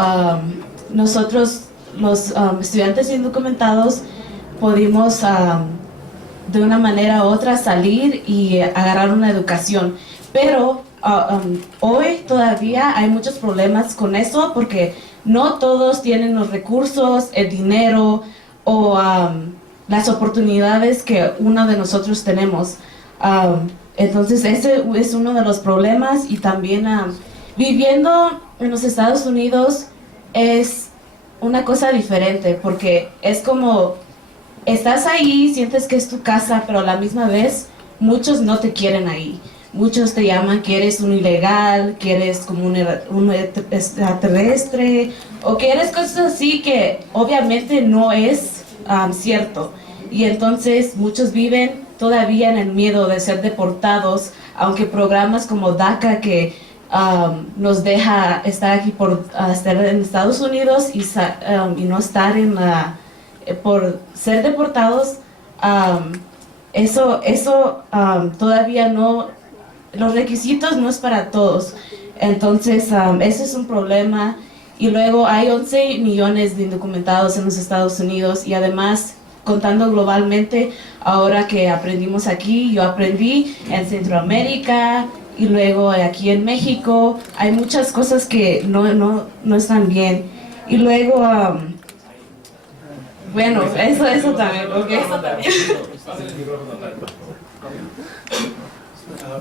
nosotros, los estudiantes indocumentados, pudimos de una manera u otra salir y agarrar una educación. Pero hoy todavía hay muchos problemas con eso porque no todos tienen los recursos, el dinero o las oportunidades que uno de nosotros tenemos. Entonces ese es uno de los problemas y también viviendo en los Estados Unidos es una cosa diferente porque es como estás ahí, sientes que es tu casa, pero a la misma vez muchos no te quieren ahí. Muchos te llaman que eres un ilegal, que eres como un extraterrestre o que eres cosas así que obviamente no es cierto. Y entonces muchos viven todavía en el miedo de ser deportados, aunque programas como DACA que nos deja estar aquí por estar en Estados Unidos y no estar por ser deportados, eso todavía no. Los requisitos no es para todos, entonces ese es un problema. Y luego hay 11 millones de indocumentados en los Estados Unidos y además, contando globalmente, ahora que aprendimos aquí, yo aprendí en Centroamérica y luego aquí en México, hay muchas cosas que no están bien. Y luego, bueno, eso también, porque eso también.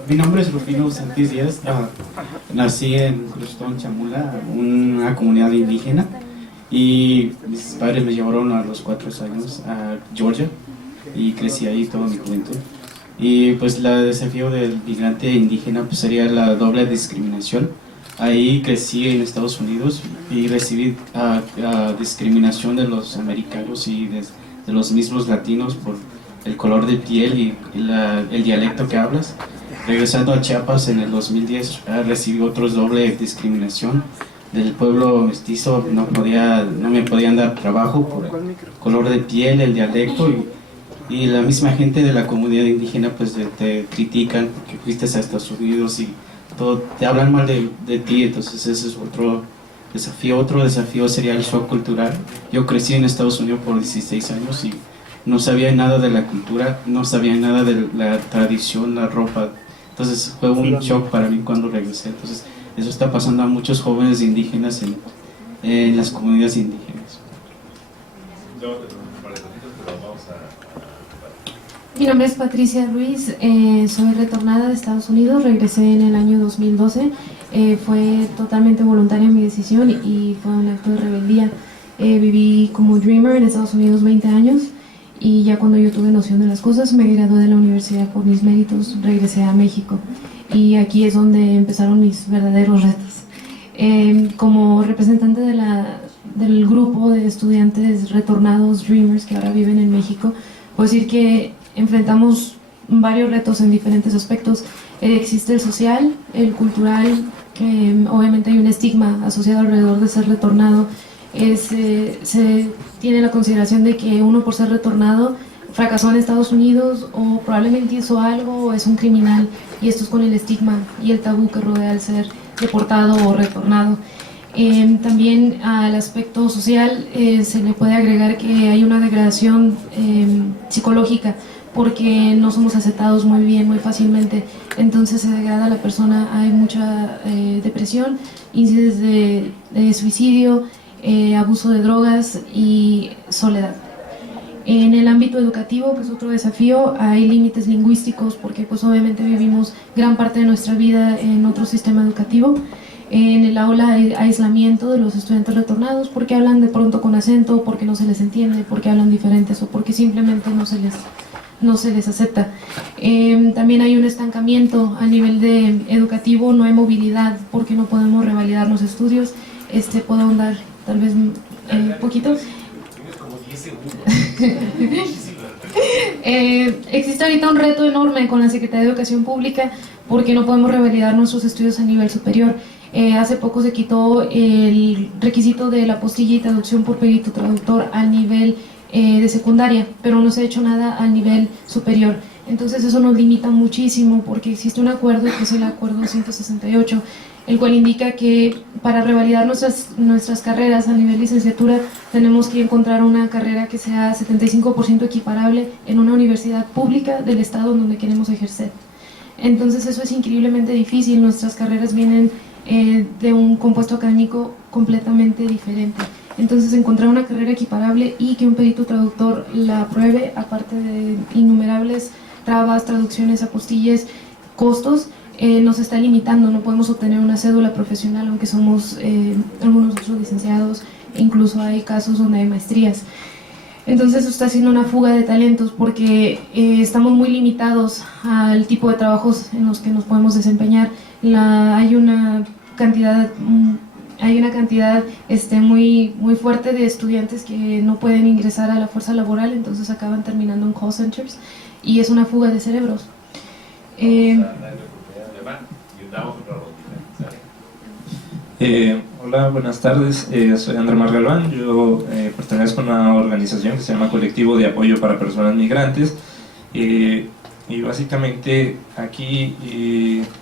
Mi nombre es Rufino Santis Díaz. Nací en Cruzón, Chamula, una comunidad indígena, y mis padres me llevaron a los 4 años a Georgia y crecí ahí toda mi juventud. Y pues el desafío del migrante indígena pues sería la doble discriminación. Ahí crecí en Estados Unidos y recibí discriminación de los americanos y de los mismos latinos por el color de piel y el dialecto que hablas. Regresando a Chiapas en el 2010 recibí otra doble discriminación del pueblo mestizo. No me podían dar trabajo por el color de piel, el dialecto, y la misma gente de la comunidad indígena pues te critican porque fuiste a Estados Unidos y todo, te hablan mal de ti. Entonces ese es otro desafío. Otro desafío sería el shock cultural. Yo crecí en Estados Unidos por 16 años y no sabía nada de la cultura, no sabía nada de la tradición, la ropa. Entonces fue un shock para mí cuando regresé. Entonces eso está pasando a muchos jóvenes indígenas en las comunidades indígenas. Mi nombre es Patricia Ruiz, soy retornada de Estados Unidos, regresé en el año 2012, fue totalmente voluntaria mi decisión y fue un acto de rebeldía. Viví como dreamer en Estados Unidos 20 años y ya cuando yo tuve noción de las cosas me gradué de la universidad por mis méritos, regresé a México y aquí es donde empezaron mis verdaderos retos. Como representante del grupo de estudiantes retornados, dreamers, que ahora viven en México, puedo decir que enfrentamos varios retos en diferentes aspectos. Existe el social, el cultural, que obviamente hay un estigma asociado alrededor de ser retornado. Se tiene la consideración de que uno, por ser retornado, fracasó en Estados Unidos o probablemente hizo algo o es un criminal, y esto es con el estigma y el tabú que rodea al ser deportado o retornado. También al aspecto social se le puede agregar que hay una degradación psicológica porque no somos aceptados muy bien, muy fácilmente, entonces se degrada a la persona, hay mucha depresión, índices de suicidio, abuso de drogas y soledad. En el ámbito educativo, pues otro desafío, hay límites lingüísticos porque pues obviamente vivimos gran parte de nuestra vida en otro sistema educativo. En el aula hay aislamiento de los estudiantes retornados porque hablan de pronto con acento, porque no se les entiende, porque hablan diferentes o porque simplemente no se les acepta. También hay un estancamiento a nivel educativo, no hay movilidad porque no podemos revalidar los estudios. Puedo ahondar tal vez un poquito. Existe ahorita un reto enorme con la Secretaría de Educación Pública porque no podemos revalidar nuestros estudios a nivel superior. Hace poco se quitó el requisito de la apostilla y traducción por perito traductor al nivel de secundaria, pero no se ha hecho nada al nivel superior. Entonces eso nos limita muchísimo porque existe un acuerdo que es el acuerdo 168, el cual indica que para revalidar nuestras carreras a nivel licenciatura tenemos que encontrar una carrera que sea 75% equiparable en una universidad pública del estado donde queremos ejercer. Entonces eso es increíblemente difícil, nuestras carreras vienen de un compuesto académico completamente diferente. Entonces encontrar una carrera equiparable y que un perito traductor la apruebe, aparte de innumerables trabas, traducciones, apostillas, costos, nos está limitando. No podemos obtener una cédula profesional aunque somos algunos otros licenciados, e incluso hay casos donde hay maestrías. Entonces eso está haciendo una fuga de talentos porque estamos muy limitados al tipo de trabajos en los que nos podemos desempeñar. Hay una cantidad muy fuerte de estudiantes que no pueden ingresar a la fuerza laboral, entonces acaban terminando en call centers y es una fuga de cerebros. Hola, buenas tardes, soy André Margalván, yo pertenezco a una organización que se llama Colectivo de Apoyo para Personas Migrantes y básicamente aquí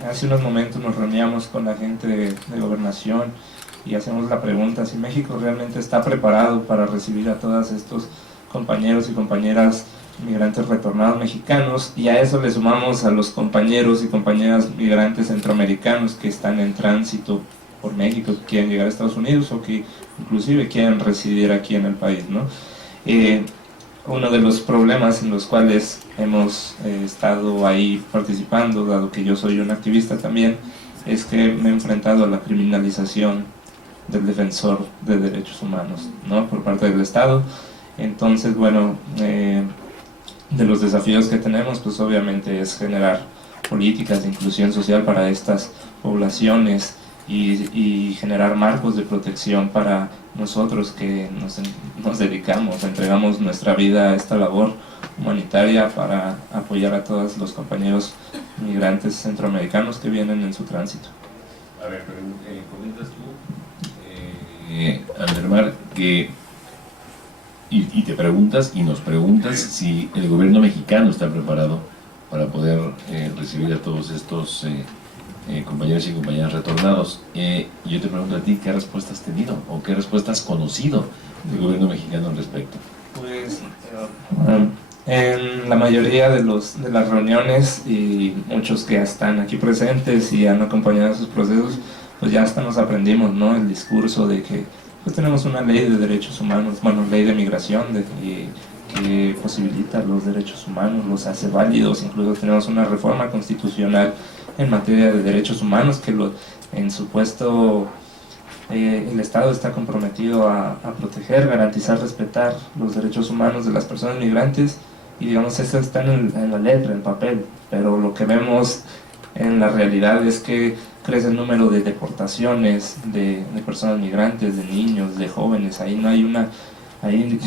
hace unos momentos nos reuníamos con la gente de Gobernación y hacemos la pregunta si México realmente está preparado para recibir a todos estos compañeros y compañeras migrantes retornados mexicanos, y a eso le sumamos a los compañeros y compañeras migrantes centroamericanos que están en tránsito por México, que quieren llegar a Estados Unidos o que inclusive quieren residir aquí en el país, ¿no? uno de los problemas en los cuales hemos estado ahí participando, dado que yo soy un activista también, es que me he enfrentado a la criminalización del defensor de derechos humanos, ¿no?, por parte del Estado. Entonces, bueno, de los desafíos que tenemos, pues obviamente es generar políticas de inclusión social para estas poblaciones y generar marcos de protección para nosotros que nos dedicamos, entregamos nuestra vida a esta labor humanitaria para apoyar a todos los compañeros migrantes centroamericanos que vienen en su tránsito. A ver, comentas tú, Andermar, que y te preguntas y nos preguntas si el gobierno mexicano está preparado para poder recibir a todos estos compañeros y compañeras retornados. Yo te pregunto a ti, ¿qué respuesta has tenido o qué respuesta has conocido del gobierno mexicano al respecto? Pues en la mayoría de las reuniones, y muchos que ya están aquí presentes y han acompañado sus procesos, pues ya hasta nos aprendimos, ¿no?, el discurso de que pues tenemos una ley de derechos humanos, bueno, ley de migración que posibilita los derechos humanos, los hace válidos. Incluso tenemos una reforma constitucional en materia de derechos humanos que en su puesto el Estado está comprometido a proteger, garantizar, respetar los derechos humanos de las personas migrantes, y digamos eso está en la letra, en papel, pero lo que vemos en la realidad es que crece el número de deportaciones de personas migrantes, de niños, de jóvenes. Ahí no hay ahí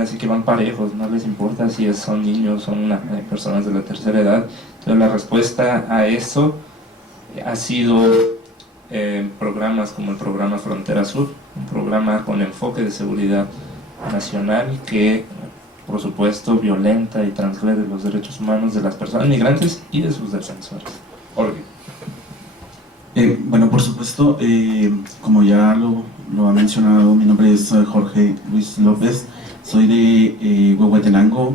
así que van parejos, no les importa si son niños, son personas de la tercera edad. Entonces la respuesta a eso ha sido programas como el programa Frontera Sur, un programa con enfoque de seguridad nacional que por supuesto violenta y transgrede los derechos humanos de las personas migrantes y de sus defensores. Jorge. Bueno, por supuesto, como ya lo ha mencionado, mi nombre es Jorge Luis López, soy de Huehuetenango,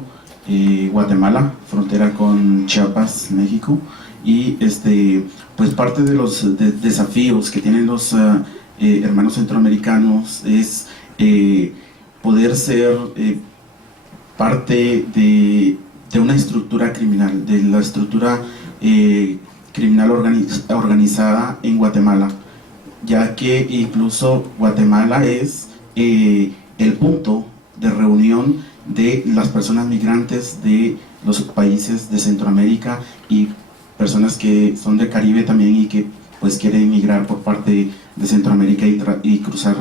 Guatemala, frontera con Chiapas, México, y pues parte de los desafíos que tienen los hermanos centroamericanos es poder ser parte de una estructura criminal, de la estructura criminal organizada en Guatemala, ya que incluso Guatemala es el punto de reunión de las personas migrantes de los países de Centroamérica y personas que son del Caribe también y que pues quieren migrar por parte de Centroamérica y cruzar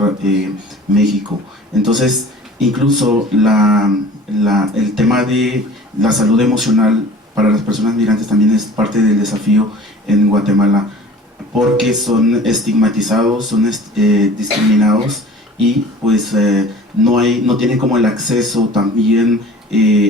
México. Entonces incluso el tema de la salud emocional para las personas migrantes también es parte del desafío en Guatemala, porque son estigmatizados, son discriminados y pues no tienen como el acceso también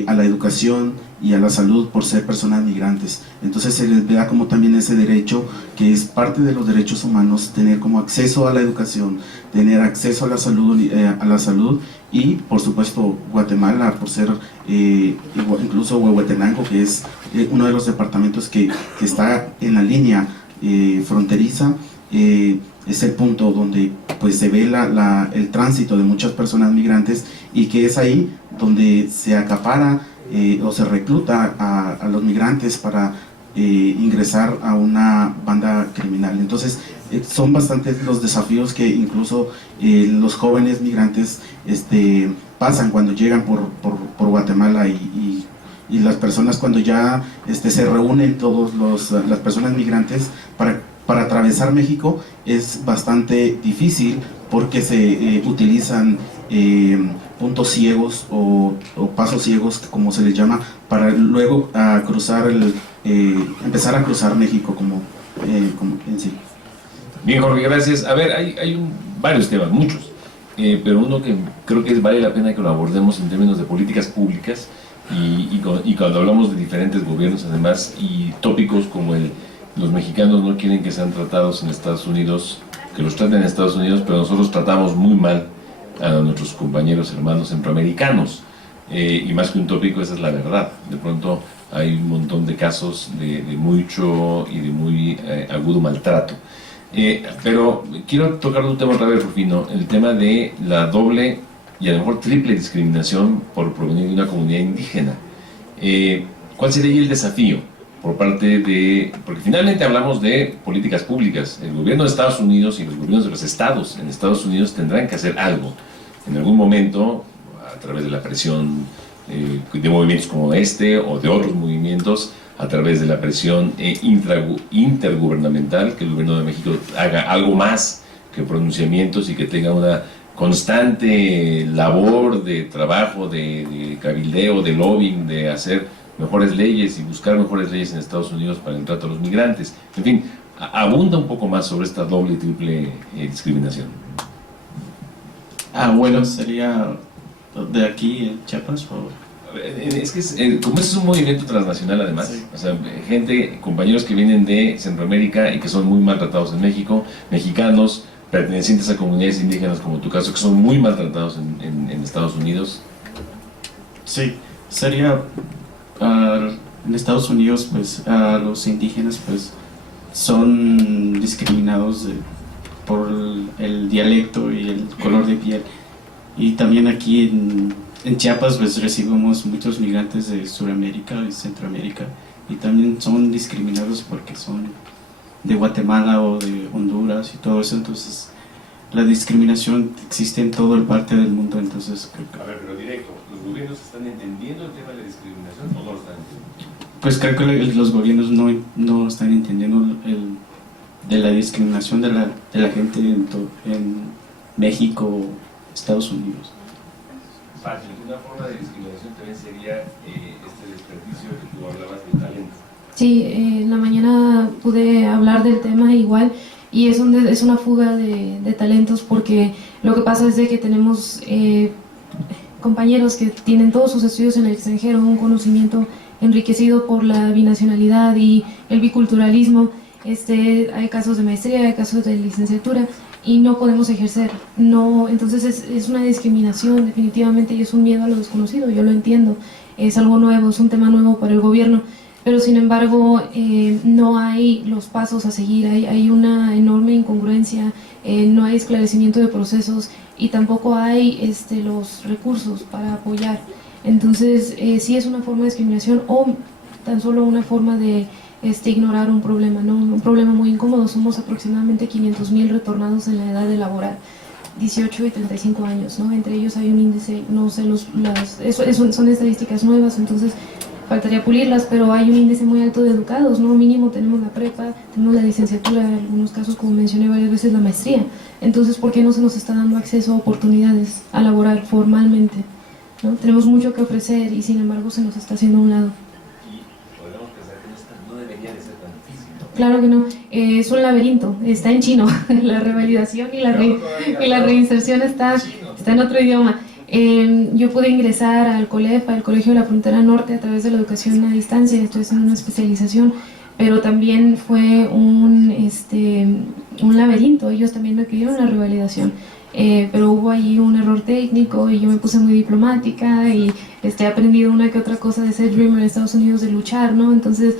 a la educación y a la salud por ser personas migrantes. Entonces se les da como también ese derecho que es parte de los derechos humanos, tener como acceso a la educación, tener acceso a la salud y por supuesto Guatemala, por ser incluso Huehuetenango, que es uno de los departamentos que está en la línea fronteriza, es el punto donde pues se ve el tránsito de muchas personas migrantes y que es ahí donde se acapara o se recluta a los migrantes para ingresar a una banda criminal. Entonces son bastantes los desafíos que incluso los jóvenes migrantes pasan cuando llegan por Guatemala y las personas cuando ya se reúnen todas las personas migrantes para atravesar México es bastante difícil porque se utilizan puntos ciegos o pasos ciegos, como se les llama, para luego empezar a cruzar México como en sí. Bien, Jorge, gracias. A ver, hay varios temas, muchos, pero uno que creo que vale la pena que lo abordemos en términos de políticas públicas y cuando hablamos de diferentes gobiernos además, y tópicos como los mexicanos no quieren que sean tratados en Estados Unidos, que los traten en Estados Unidos, pero nosotros tratamos muy mal a nuestros compañeros hermanos centroamericanos, y más que un tópico, esa es la verdad. De pronto hay un montón de casos de mucho y de muy agudo maltrato. Pero quiero tocar un tema otra vez, Rufino, el tema de la doble y a lo mejor triple discriminación por provenir de una comunidad indígena. ¿Cuál sería el desafío por parte de...? Porque finalmente hablamos de políticas públicas. El gobierno de Estados Unidos y los gobiernos de los estados en Estados Unidos tendrán que hacer algo en algún momento, a través de la presión de movimientos como este o de otros movimientos, a través de la presión intergubernamental, que el gobierno de México haga algo más que pronunciamientos y que tenga una constante labor de trabajo, de cabildeo, de lobbying, de hacer mejores leyes y buscar mejores leyes en Estados Unidos para el trato a los migrantes. En fin, abunda un poco más sobre esta doble y triple discriminación. Bueno, sería de aquí en Chiapas o... Es que como es un movimiento transnacional además, sí. O sea, compañeros que vienen de Centroamérica y que son muy maltratados en México, mexicanos pertenecientes a comunidades indígenas como tu caso, que son muy maltratados en Estados Unidos. Sí, sería en Estados Unidos, pues los indígenas pues son discriminados por el dialecto y el color de piel, y también aquí en Chiapas pues recibimos muchos migrantes de Sudamérica y Centroamérica, y también son discriminados porque son de Guatemala o de Honduras y todo eso. Entonces la discriminación existe en toda parte del mundo. Entonces creo que... A ver, pero directo, ¿los gobiernos están entendiendo el tema de la discriminación o no lo están entendiendo? Pues creo que los gobiernos no están entendiendo de la discriminación de la gente en México, Estados Unidos. Fácil, una forma de discriminación también sería este desperdicio que tú hablabas de talento. Sí, en la mañana pude hablar del tema igual, y es una fuga de talentos, porque lo que pasa es de que tenemos compañeros que tienen todos sus estudios en el extranjero, un conocimiento enriquecido por la binacionalidad y el biculturalismo. Hay casos de maestría, hay casos de licenciatura, y no podemos ejercer. Entonces es una discriminación definitivamente, y es un miedo a lo desconocido. Yo lo entiendo, es algo nuevo, es un tema nuevo para el gobierno, pero sin embargo no hay los pasos a seguir, hay una enorme incongruencia, no hay esclarecimiento de procesos y tampoco hay los recursos para apoyar. Entonces sí es una forma de discriminación, o tan solo una forma de ignorar un problema, ¿no? Un problema muy incómodo. Somos aproximadamente 500,000 retornados en la edad de laborar, 18 y 35 años, ¿no? Entre ellos hay un índice, no sé, son estadísticas nuevas, entonces faltaría pulirlas, pero hay un índice muy alto de educados, ¿no? Mínimo tenemos la prepa, tenemos la licenciatura, en algunos casos, como mencioné varias veces, la maestría. Entonces, ¿por qué no se nos está dando acceso a oportunidades a laborar formalmente, ¿no? Tenemos mucho que ofrecer y sin embargo se nos está haciendo a un lado. Claro que no, es un laberinto, está en chino, la revalidación y la reinserción está en otro idioma. Yo pude ingresar al COLEF, al Colegio de la Frontera Norte, a través de la educación a distancia. Estoy haciendo una especialización, pero también fue un laberinto. Ellos también me pidieron la revalidación, pero hubo ahí un error técnico y yo me puse muy diplomática y he aprendido una que otra cosa de ser dreamer en Estados Unidos, de luchar, ¿no? Entonces,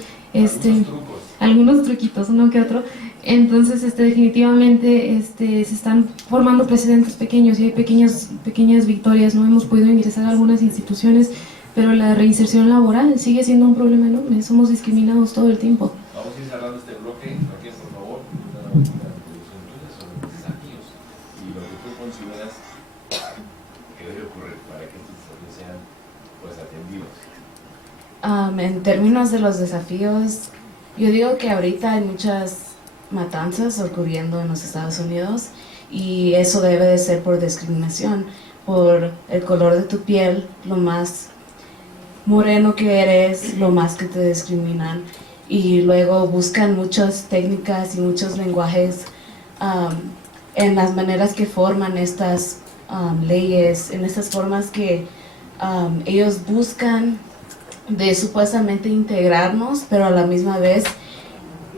algunos truquitos, uno que otro. Entonces definitivamente se están formando precedentes pequeños y hay pequeñas victorias, ¿no? Hemos podido ingresar a algunas instituciones, pero la reinserción laboral sigue siendo un problema enorme. Somos discriminados todo el tiempo. Vamos a ir cerrando este bloque. Raquel, por favor, una última introducción tuya sobre los desafíos y lo que tú consideras que debe ocurrir para que estos desafíos sean pues atendidos. En términos de los desafíos, yo digo que ahorita hay muchas matanzas ocurriendo en los Estados Unidos, y eso debe de ser por discriminación, por el color de tu piel. Lo más moreno que eres, lo más que te discriminan, y luego buscan muchas técnicas y muchos lenguajes en las maneras que forman estas leyes, en estas formas que ellos buscan de supuestamente integrarnos, pero a la misma vez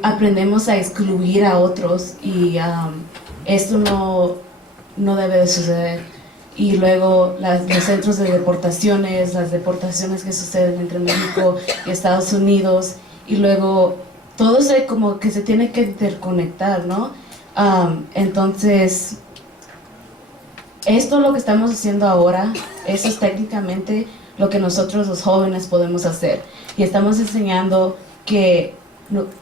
aprendemos a excluir a otros, y esto no debe de suceder. Y luego los centros de deportaciones, las deportaciones que suceden entre México y Estados Unidos, y luego todo como que se tiene que interconectar, ¿no? Entonces esto lo que estamos haciendo ahora, eso es técnicamente lo que nosotros los jóvenes podemos hacer. Y estamos enseñando que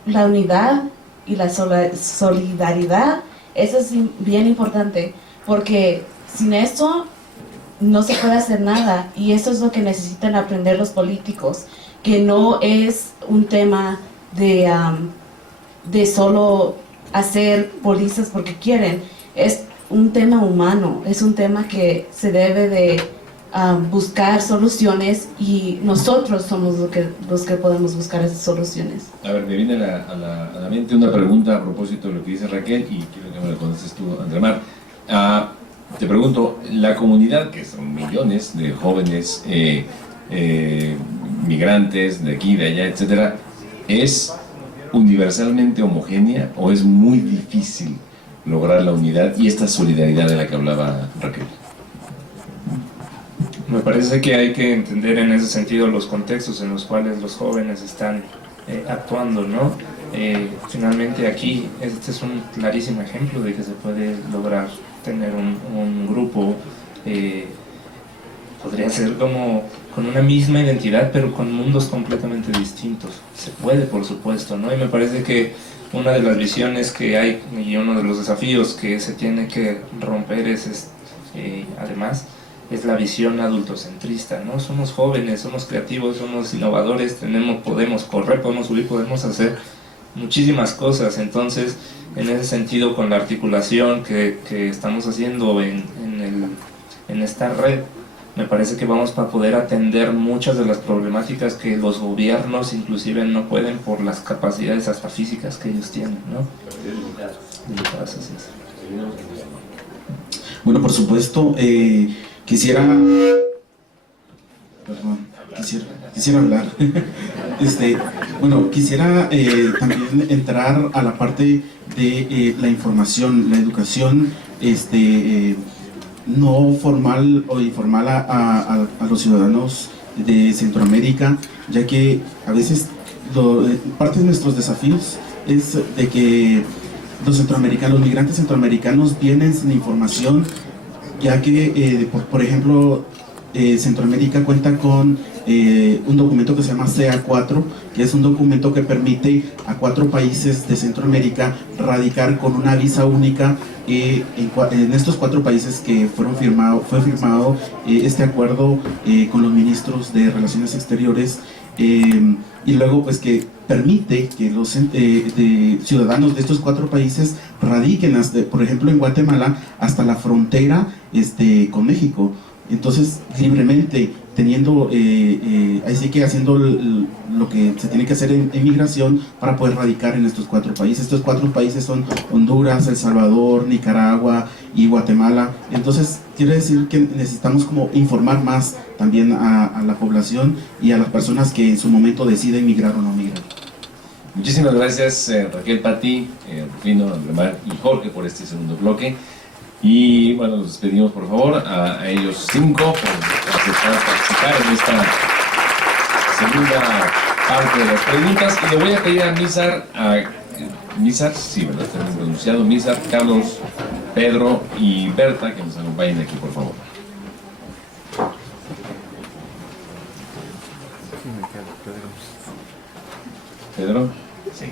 la unidad y la solidaridad, eso es bien importante, porque sin eso no se puede hacer nada, y eso es lo que necesitan aprender los políticos, que no es un tema de solo hacer policías porque quieren, es un tema humano, es un tema que se debe de buscar soluciones, y nosotros somos los que podemos buscar esas soluciones. A ver, me viene a la mente una pregunta a propósito de lo que dice Raquel, y quiero que me la contestes tú, Andremar. Te pregunto, la comunidad, que son millones de jóvenes migrantes de aquí, de allá, etcétera, ¿es universalmente homogénea o es muy difícil lograr la unidad y esta solidaridad de la que hablaba Raquel? Me parece que hay que entender en ese sentido los contextos en los cuales los jóvenes están actuando, ¿no? Finalmente aquí este es un clarísimo ejemplo de que se puede lograr tener un grupo, podría ser como con una misma identidad pero con mundos completamente distintos. Se puede, por supuesto, ¿no? Y me parece que una de las visiones que hay y uno de los desafíos que se tiene que romper es además es la visión adultocentrista, ¿no? Somos jóvenes, somos creativos, somos innovadores, podemos correr, podemos subir, podemos hacer muchísimas cosas. Entonces, en ese sentido, con la articulación que estamos haciendo en esta red, me parece que vamos a poder atender muchas de las problemáticas que los gobiernos inclusive no pueden por las capacidades hasta físicas que ellos tienen, ¿no? Limitadas, así es. Bueno, por supuesto, quisiera hablar. Bueno, quisiera también entrar a la parte de la información, la educación no formal o informal a los ciudadanos de Centroamérica, ya que a veces parte de nuestros desafíos es de que los migrantes centroamericanos vienen sin información, ya que, por ejemplo, Centroamérica cuenta con un documento que se llama CA4, que es un documento que permite a 4 países de Centroamérica radicar con una visa única en estos 4 países que fue firmado este acuerdo con los ministros de Relaciones Exteriores, y luego pues que permite que los ciudadanos de estos 4 países radiquen, por ejemplo en Guatemala, hasta la frontera con México. Entonces, libremente, teniendo, ahí sí que haciendo lo que se tiene que hacer en migración para poder radicar en estos 4 países. Estos 4 países son Honduras, El Salvador, Nicaragua y Guatemala. Entonces, quiere decir que necesitamos como informar más también a la población y a las personas que en su momento deciden migrar o no migrar. Muchísimas gracias Raquel, Pati, Rufino, Andremar y Jorge por este segundo bloque. Y bueno, nos despedimos por favor a ellos 5 por aceptar participar en esta segunda parte de las preguntas. Y le voy a pedir a Mizar, sí, ¿verdad? Está bien pronunciado, Mizar, Carlos, Pedro y Berta, que nos acompañen aquí, por favor. Pedro, sí.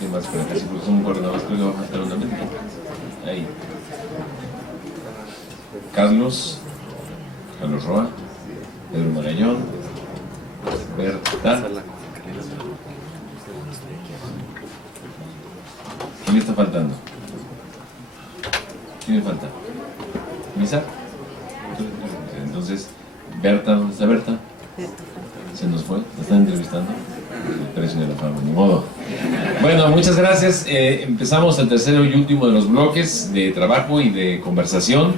¿Qué más por acá? Si pues un coordinador, creo que va a faltar una mente. Ahí. Carlos Roa, Pedro Magallón, Berta. ¿Quién está faltando? ¿Quién me falta? ¿Misa? Entonces, Berta, ¿dónde está Berta? Se nos fue, la están entrevistando. El precio de la fama, ni modo. Bueno, muchas gracias. Empezamos el tercero y último de los bloques de trabajo y de conversación.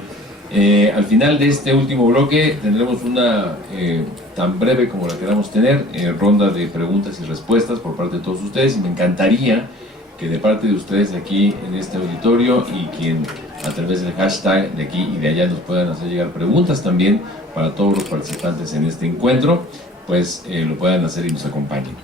Al final de este último bloque tendremos una tan breve como la queramos tener, ronda de preguntas y respuestas por parte de todos ustedes, y me encantaría que de parte de ustedes aquí en este auditorio y quien a través del hashtag de aquí y de allá nos puedan hacer llegar preguntas también para todos los participantes en este encuentro, pues lo puedan hacer y nos acompañen.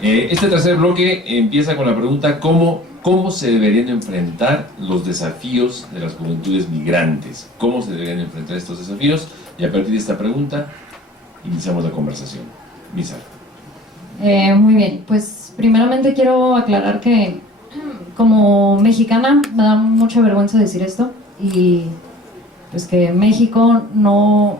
Este tercer bloque empieza con la pregunta ¿cómo se deberían enfrentar los desafíos de las juventudes migrantes? ¿Cómo se deberían enfrentar estos desafíos? Y a partir de esta pregunta iniciamos la conversación. Misa. Muy bien, pues primeramente quiero aclarar que como mexicana me da mucha vergüenza decir esto y pues que México no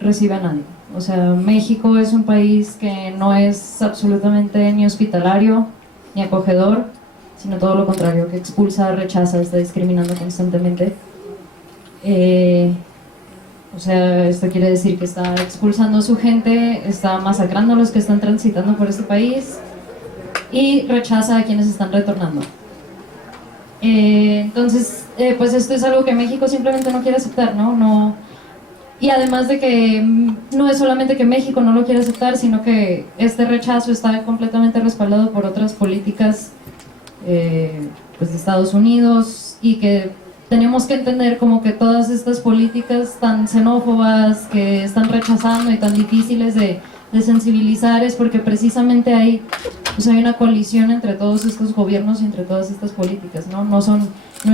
recibe a nadie. O sea, México es un país que no es absolutamente ni hospitalario ni acogedor, sino todo lo contrario, que expulsa, rechaza, está discriminando constantemente. O sea, esto quiere decir que está expulsando a su gente, está masacrando a los que están transitando por este país y rechaza a quienes están retornando. Entonces, pues esto es algo que México simplemente no quiere aceptar, ¿no? Y además de que no es solamente que México no lo quiere aceptar, sino que este rechazo está completamente respaldado por otras políticas pues de Estados Unidos, y que tenemos que entender como que todas estas políticas tan xenófobas que están rechazando y tan difíciles de sensibilizar es porque precisamente hay una coalición entre todos estos gobiernos y entre todas estas políticas, ¿no? No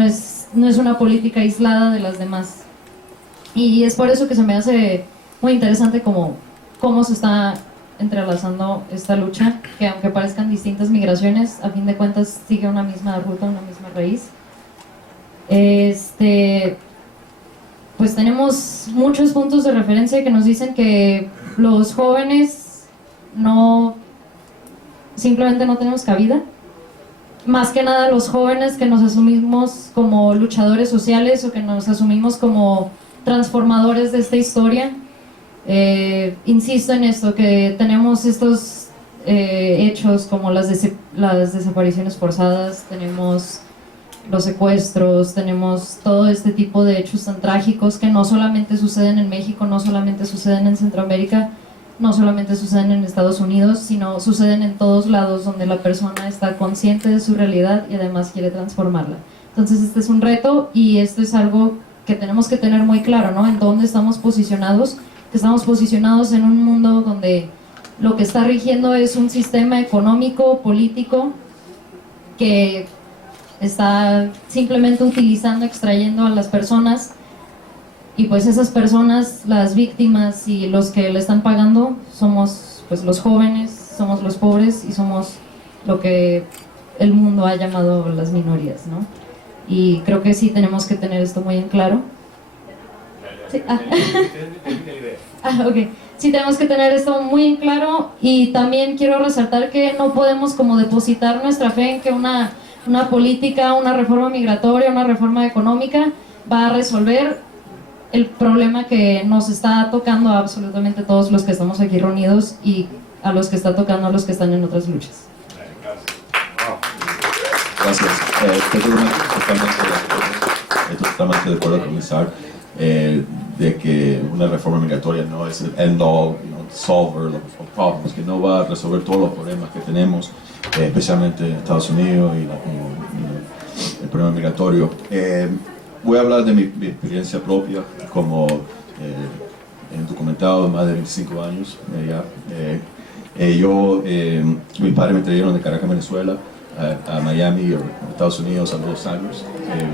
es una política aislada de las demás. Y es por eso que se me hace muy interesante cómo se está entrelazando esta lucha, que aunque parezcan distintas migraciones, a fin de cuentas sigue una misma ruta, una misma raíz. Pues tenemos muchos puntos de referencia que nos dicen que los jóvenes simplemente no tenemos cabida. Más que nada los jóvenes que nos asumimos como luchadores sociales o que nos asumimos como transformadores de esta historia. Insisto en esto, que tenemos estos hechos como las desapariciones forzadas, tenemos los secuestros, tenemos todo este tipo de hechos tan trágicos que no solamente suceden en México, no solamente suceden en Centroamérica, no solamente suceden en Estados Unidos, sino suceden en todos lados donde la persona está consciente de su realidad y además quiere transformarla. Entonces este es un reto y esto es algo que tenemos que tener muy claro, ¿no? En dónde estamos posicionados, que estamos posicionados en un mundo donde lo que está rigiendo es un sistema económico, político, que está simplemente utilizando, extrayendo a las personas, y pues esas personas, las víctimas y los que le están pagando somos pues los jóvenes, somos los pobres y somos lo que el mundo ha llamado las minorías, ¿no? Y creo que sí tenemos que tener esto muy en claro. Sí, ok. Sí, tenemos que tener esto muy en claro, y también quiero resaltar que no podemos como depositar nuestra fe en que una política, una reforma migratoria, una reforma económica va a resolver el problema que nos está tocando a absolutamente todos los que estamos aquí reunidos y a los que está tocando a los que están en otras luchas. Gracias. Totalmente de acuerdo con Isaac, de que una reforma migratoria no es el end-all, solver los problemas, que no va a resolver todos los problemas que tenemos, especialmente en Estados Unidos y el problema migratorio. Voy a hablar de mi experiencia propia como documentado de más de 25 años. Mis padres me trajeron de Caracas, Venezuela, a Miami, Estados Unidos, a los 2 años.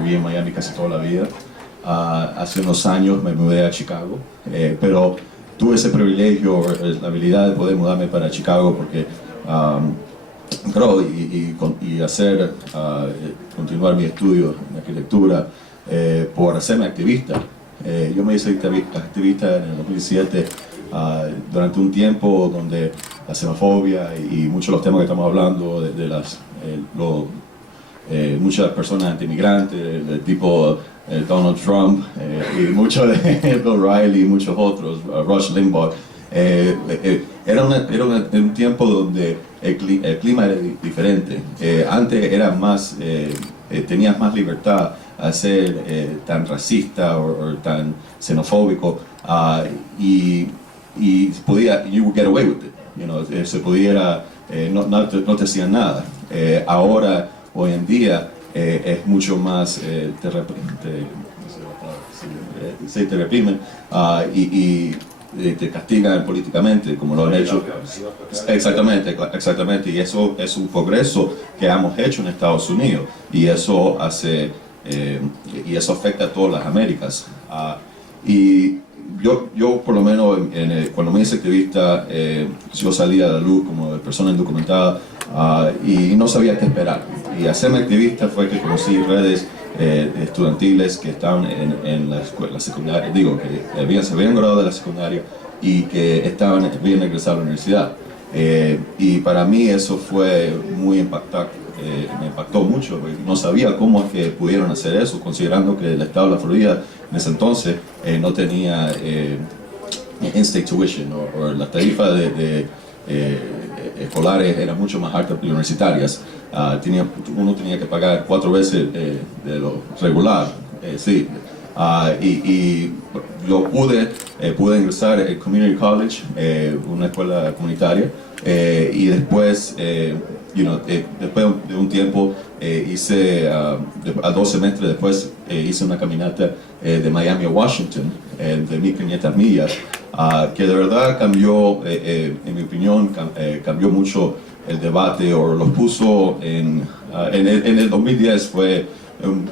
Viví en Miami casi toda la vida. Hace unos años me mudé a Chicago, pero tuve ese privilegio, la habilidad de poder mudarme para Chicago porque continuar mi estudio en arquitectura por hacerme activista. Yo me hice activista en el 2007 durante un tiempo donde la xenofobia y muchos de los temas que estamos hablando muchas personas antimigrantes del tipo Donald Trump y muchos de Bill Riley y muchos otros, Rush Limbaugh, era un tiempo donde el clima era diferente. Antes era más, tenías más libertad a ser tan racista o tan xenofóbico, y podía, you would get away with it, se pudiera, no te hacían nada. Ahora, hoy en día, es mucho más, te reprimen, te castigan políticamente, como lo han hecho. Exactamente, y eso es un progreso que hemos hecho en Estados Unidos, y eso afecta a todas las Américas. Y yo por lo menos, cuando me hice activista, yo salí a la luz como persona indocumentada y no sabía qué esperar. Y hacerme activista fue que conocí redes estudiantiles que estaban en la escuela secundaria, digo, que se habían graduado de la secundaria y que habían egresado a la universidad. Y para mí eso fue muy impactante, me impactó mucho, porque no sabía cómo es que pudieron hacer eso, considerando que el estado de la Florida en ese entonces no tenía in-state tuition, o la tarifa de escolares era mucho más alta que universitarias. Uno tenía que pagar 4 veces de lo regular, sí. Y yo pude ingresar al Community College, una escuela comunitaria, y después, después de un tiempo, a 2 semestres después, hice una caminata de Miami a Washington, de 1500 millas, que de verdad cambió, en mi opinión, cambió mucho el debate, o los puso en el 2010 fue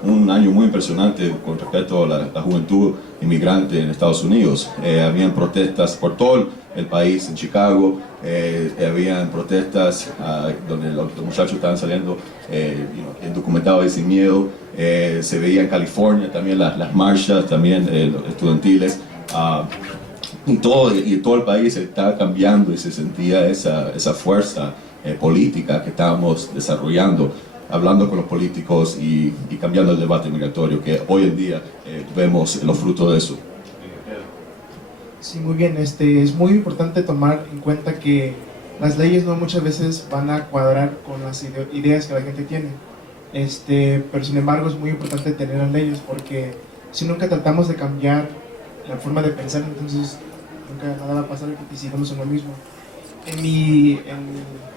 un año muy impresionante con respecto a la juventud inmigrante en Estados Unidos. Habían protestas por todo el país, en Chicago, habían protestas donde los muchachos estaban saliendo indocumentados y sin miedo. Se veía en California también las marchas también estudiantiles. Y todo el país estaba cambiando, y se sentía esa fuerza política que estábamos desarrollando, hablando con los políticos y cambiando el debate migratorio, que hoy en día vemos los frutos de eso. Sí, muy bien. Es muy importante tomar en cuenta que las leyes no muchas veces van a cuadrar con las ideas que la gente tiene. Pero sin embargo es muy importante tener las leyes, porque si nunca tratamos de cambiar la forma de pensar, entonces nunca nada va a pasar y sigamos en lo mismo. En mi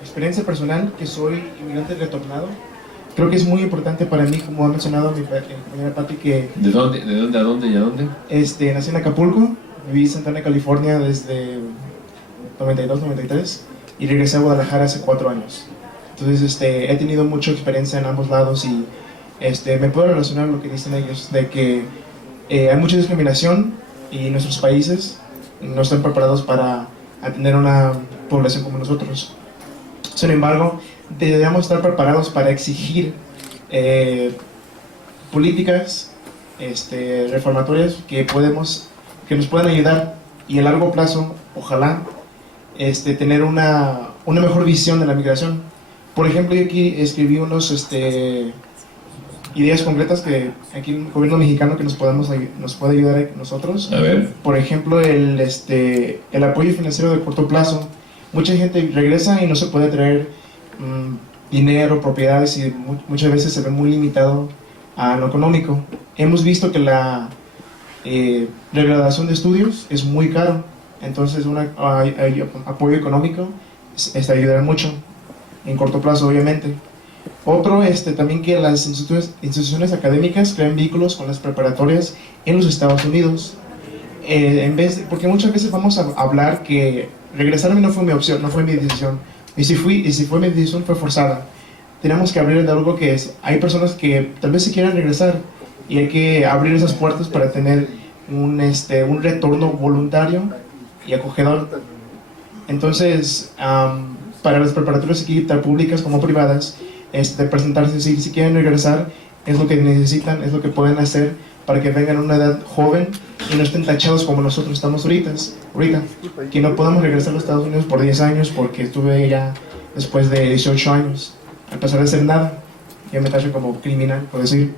experiencia personal, que soy inmigrante retornado, creo que es muy importante para mí, como ha mencionado mi compañera Pati, que... ¿De dónde, a dónde y a dónde? Nací en Acapulco, viví en Santa Ana, California desde 92-93 y regresé a Guadalajara hace 4 años. Entonces he tenido mucha experiencia en ambos lados y me puedo relacionar con lo que dicen ellos, de que hay mucha discriminación y nuestros países no están preparados para atender una población como nosotros. Sin embargo, debemos estar preparados para exigir políticas reformatorias que nos puedan ayudar, y a largo plazo, ojalá, tener una mejor visión de la migración. Por ejemplo, yo aquí escribí unos ideas concretas que aquí el gobierno mexicano que nos puede ayudar a nosotros. A ver. Por ejemplo, el apoyo financiero de corto plazo. Mucha gente regresa y no se puede traer dinero, propiedades, y muchas veces se ve muy limitado a lo económico. Hemos visto que la regraduación de estudios es muy caro, entonces apoyo económico ayudará mucho en corto plazo, obviamente. Otro, también que las instituciones académicas crean vínculos con las preparatorias en los Estados Unidos. Porque muchas veces vamos a hablar que regresarme no fue mi opción, no fue mi decisión. Y si fue mi decisión, fue forzada. Tenemos que abrir de algo que hay personas que tal vez se quieran regresar, y hay que abrir esas puertas para tener un retorno voluntario y acogedor. Entonces, para las preparatorias aquí, tanto públicas como privadas, presentarse, si quieren regresar, es lo que necesitan, es lo que pueden hacer para que vengan a una edad joven y no estén tachados como nosotros estamos ahorita, que no podamos regresar a los Estados Unidos por 10 años porque estuve ya después de 18 años, a pesar de hacer nada, ya me tachan como criminal, por decir.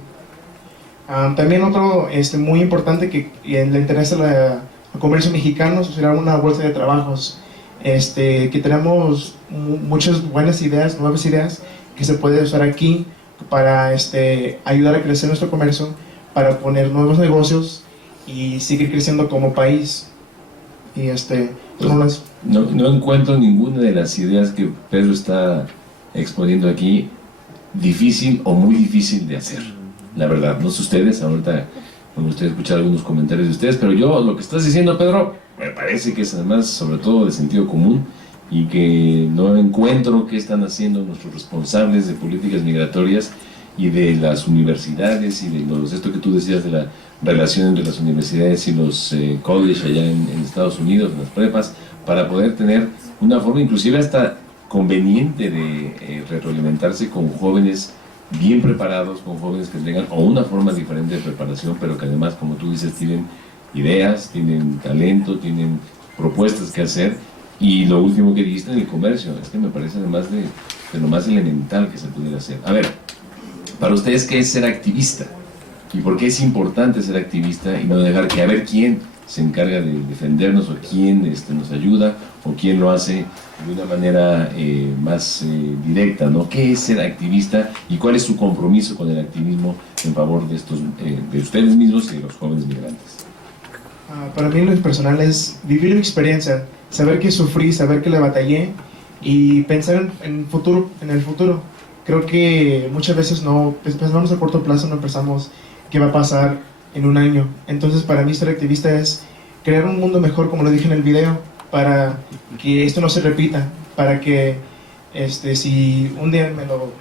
También otro muy importante que le interesa al comercio mexicano, será una bolsa de trabajos, que tenemos muchas buenas ideas, nuevas ideas que se puede usar aquí para ayudar a crecer nuestro comercio, para poner nuevos negocios y seguir creciendo como país. Y no encuentro ninguna de las ideas que Pedro está exponiendo aquí difícil o muy difícil de hacer, la verdad. No sé ustedes, ahorita me gustaría escuchar algunos comentarios de ustedes, pero yo lo que estás diciendo, Pedro, me parece que es además sobre todo de sentido común y que no encuentro qué están haciendo nuestros responsables de políticas migratorias y de las universidades y de esto que tú decías de la relación entre las universidades y los colleges allá en Estados Unidos, en las prepas, para poder tener una forma inclusive hasta conveniente de retroalimentarse con jóvenes bien preparados, con jóvenes que tengan o una forma diferente de preparación, pero que además, como tú dices, tienen ideas, tienen talento, tienen propuestas que hacer. Y lo último que dijiste en el comercio, es que me parece además de lo más elemental que se pudiera hacer. A ver, para ustedes, ¿qué es ser activista? ¿Y por qué es importante ser activista y no dejar que a ver quién se encarga de defendernos o quién nos ayuda o quién lo hace de una manera más directa, ¿no? ¿Qué es ser activista y cuál es su compromiso con el activismo en favor de de ustedes mismos y de los jóvenes migrantes? Para mí lo personal es vivir mi experiencia, saber que sufrí, saber que le batallé y pensar en el futuro. Creo que muchas veces no pensamos a corto plazo, no pensamos qué va a pasar en un año. Entonces para mí ser activista es crear un mundo mejor, como lo dije en el video, para que esto no se repita, para que si un día me lo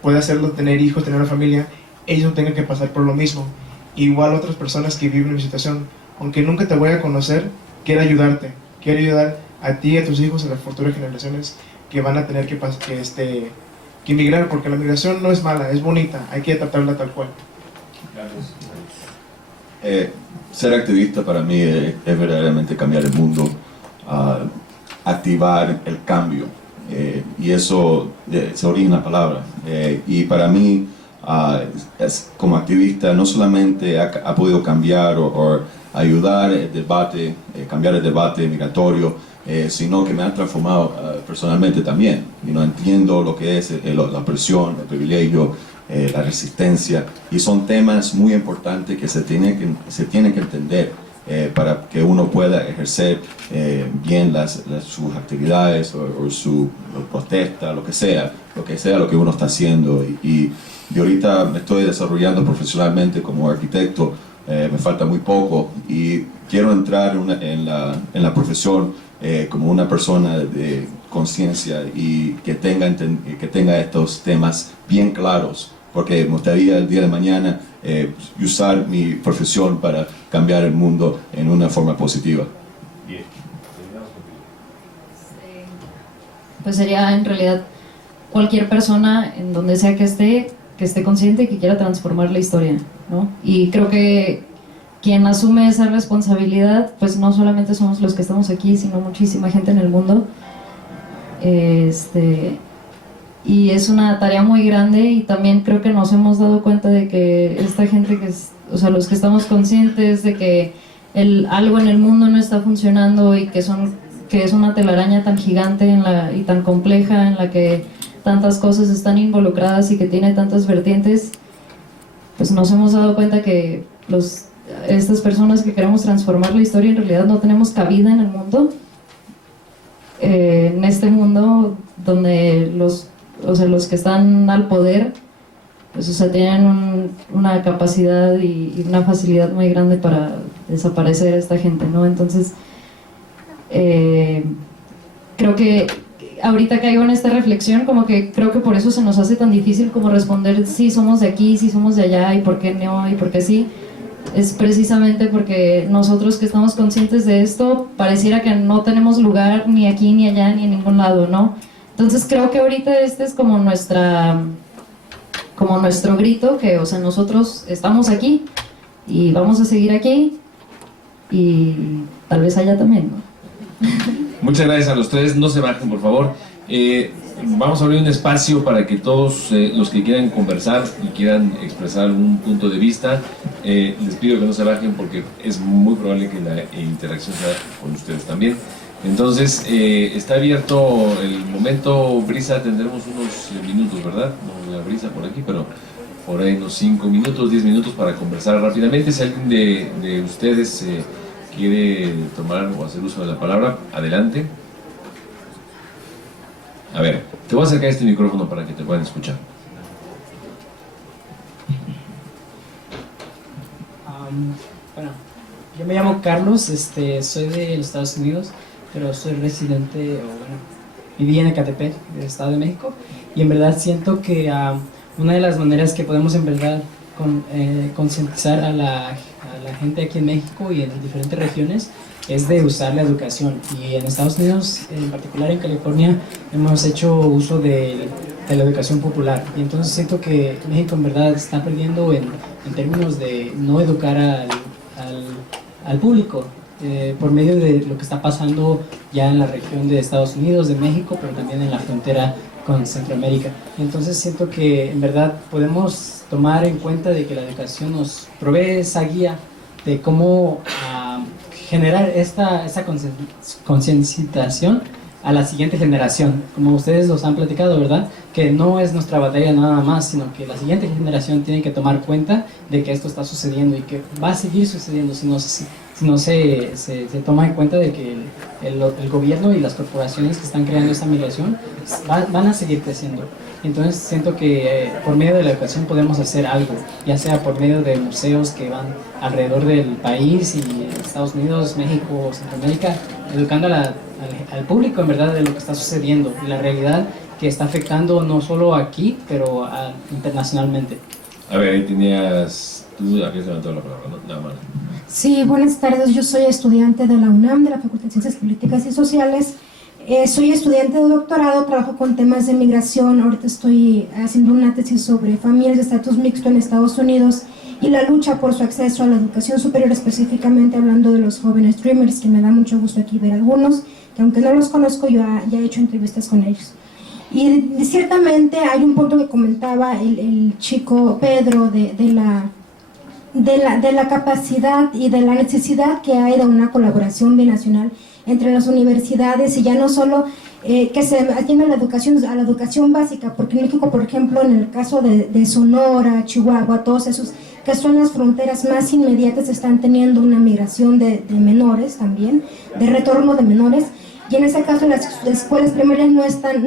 puede hacerlo, tener hijos, tener una familia, ellos no tengan que pasar por lo mismo. Igual otras personas que viven en mi situación, aunque nunca te voy a conocer, quiero ayudarte, quiero ayudar a ti, a tus hijos, a las futuras generaciones que van a tener que emigrar, porque la migración no es mala, es bonita, hay que tratarla tal cual. Ser activista para mí es verdaderamente cambiar el mundo, activar el cambio, y eso se origina la palabra, y para mí como activista no solamente ha podido cambiar o ayudar el debate, cambiar el debate migratorio, sino que me ha transformado personalmente también. Entiendo lo que es la opresión, el privilegio, la resistencia, y son temas muy importantes que se tienen que entender para que uno pueda ejercer bien sus actividades o su protesta, lo que sea lo que uno está haciendo. Y ahorita me estoy desarrollando profesionalmente como arquitecto, me falta muy poco y quiero entrar en la profesión como una persona de conciencia y que tenga estos temas bien claros, porque me gustaría el día de mañana usar mi profesión para cambiar el mundo en una forma positiva. Bien. Pues sería en realidad cualquier persona en donde sea que esté consciente y que quiera transformar la historia, ¿no? Y creo que quien asume esa responsabilidad, pues no solamente somos los que estamos aquí, sino muchísima gente en el mundo. Y es una tarea muy grande, y también creo que nos hemos dado cuenta de que esta gente los que estamos conscientes de que algo en el mundo no está funcionando y que es una telaraña tan gigante y tan compleja en la que tantas cosas están involucradas y que tiene tantas vertientes, pues nos hemos dado cuenta que estas personas que queremos transformar la historia en realidad no tenemos cabida en el mundo, en este mundo donde los que están al poder pues, tienen una capacidad y una facilidad muy grande para desaparecer a esta gente, ¿no? Entonces creo que ahorita caigo en esta reflexión, como que creo que por eso se nos hace tan difícil como responder si somos de aquí, si somos de allá, y por qué no, y por qué sí. Es precisamente porque nosotros que estamos conscientes de esto, pareciera que no tenemos lugar ni aquí, ni allá, ni en ningún lado, ¿no? Entonces creo que ahorita este es como nuestro grito, que, nosotros estamos aquí, y vamos a seguir aquí, y tal vez allá también, ¿no? Muchas gracias a los tres, no se bajen por favor. Vamos a abrir un espacio para que todos los que quieran conversar y quieran expresar algún punto de vista, les pido que no se bajen porque es muy probable que la interacción sea con ustedes también. Entonces, está abierto el momento. Brisa, tendremos unos minutos, ¿verdad? No veo a Brisa por aquí, pero por ahí unos 5 minutos, 10 minutos para conversar rápidamente. Si alguien de ustedes quiere tomar o hacer uso de la palabra, adelante. A ver, te voy a acercar este micrófono para que te puedan escuchar. Bueno, yo me llamo Carlos, soy de los Estados Unidos, pero soy residente, viví en Ecatepec, del Estado de México, y en verdad siento que una de las maneras que podemos en verdad concientizar a la gente aquí en México y en diferentes regiones es de usar la educación. Y en Estados Unidos, en particular en California, hemos hecho uso de la educación popular. Y entonces siento que México en verdad está perdiendo en términos de no educar al público por medio de lo que está pasando ya en la región de Estados Unidos, de México, pero también en la frontera con Centroamérica. Entonces siento que en verdad podemos tomar en cuenta de que la educación nos provee esa guía de cómo generar esta concienciación a la siguiente generación, como ustedes los han platicado, ¿verdad? Que no es nuestra batalla nada más, sino que la siguiente generación tiene que tomar cuenta de que esto está sucediendo y que va a seguir sucediendo si no se toma en cuenta de que el gobierno y las corporaciones que están creando esta migración van a seguir creciendo. Entonces siento que por medio de la educación podemos hacer algo, ya sea por medio de museos que van alrededor del país y Estados Unidos, México, Centroamérica, educando al público en verdad de lo que está sucediendo y la realidad que está afectando no solo aquí, pero internacionalmente. A ver, ahí tenías... Tú habías levantado la palabra, ¿no? Nada más. Sí, buenas tardes. Yo soy estudiante de la UNAM, de la Facultad de Ciencias Políticas y Sociales. Soy estudiante de doctorado, trabajo con temas de migración. Ahorita estoy haciendo una tesis sobre familias de estatus mixto en Estados Unidos y la lucha por su acceso a la educación superior, específicamente hablando de los jóvenes Dreamers, que me da mucho gusto aquí ver algunos, que aunque no los conozco, yo ya he hecho entrevistas con ellos. Y ciertamente hay un punto que comentaba el chico Pedro de la capacidad y de la necesidad que hay de una colaboración binacional entre las universidades, y ya no solo que se atienda a la educación básica, porque en México, por ejemplo, en el caso de Sonora, Chihuahua, todos esos que son las fronteras más inmediatas, están teniendo una migración de menores también, de retorno de menores, y en ese caso las escuelas primarias no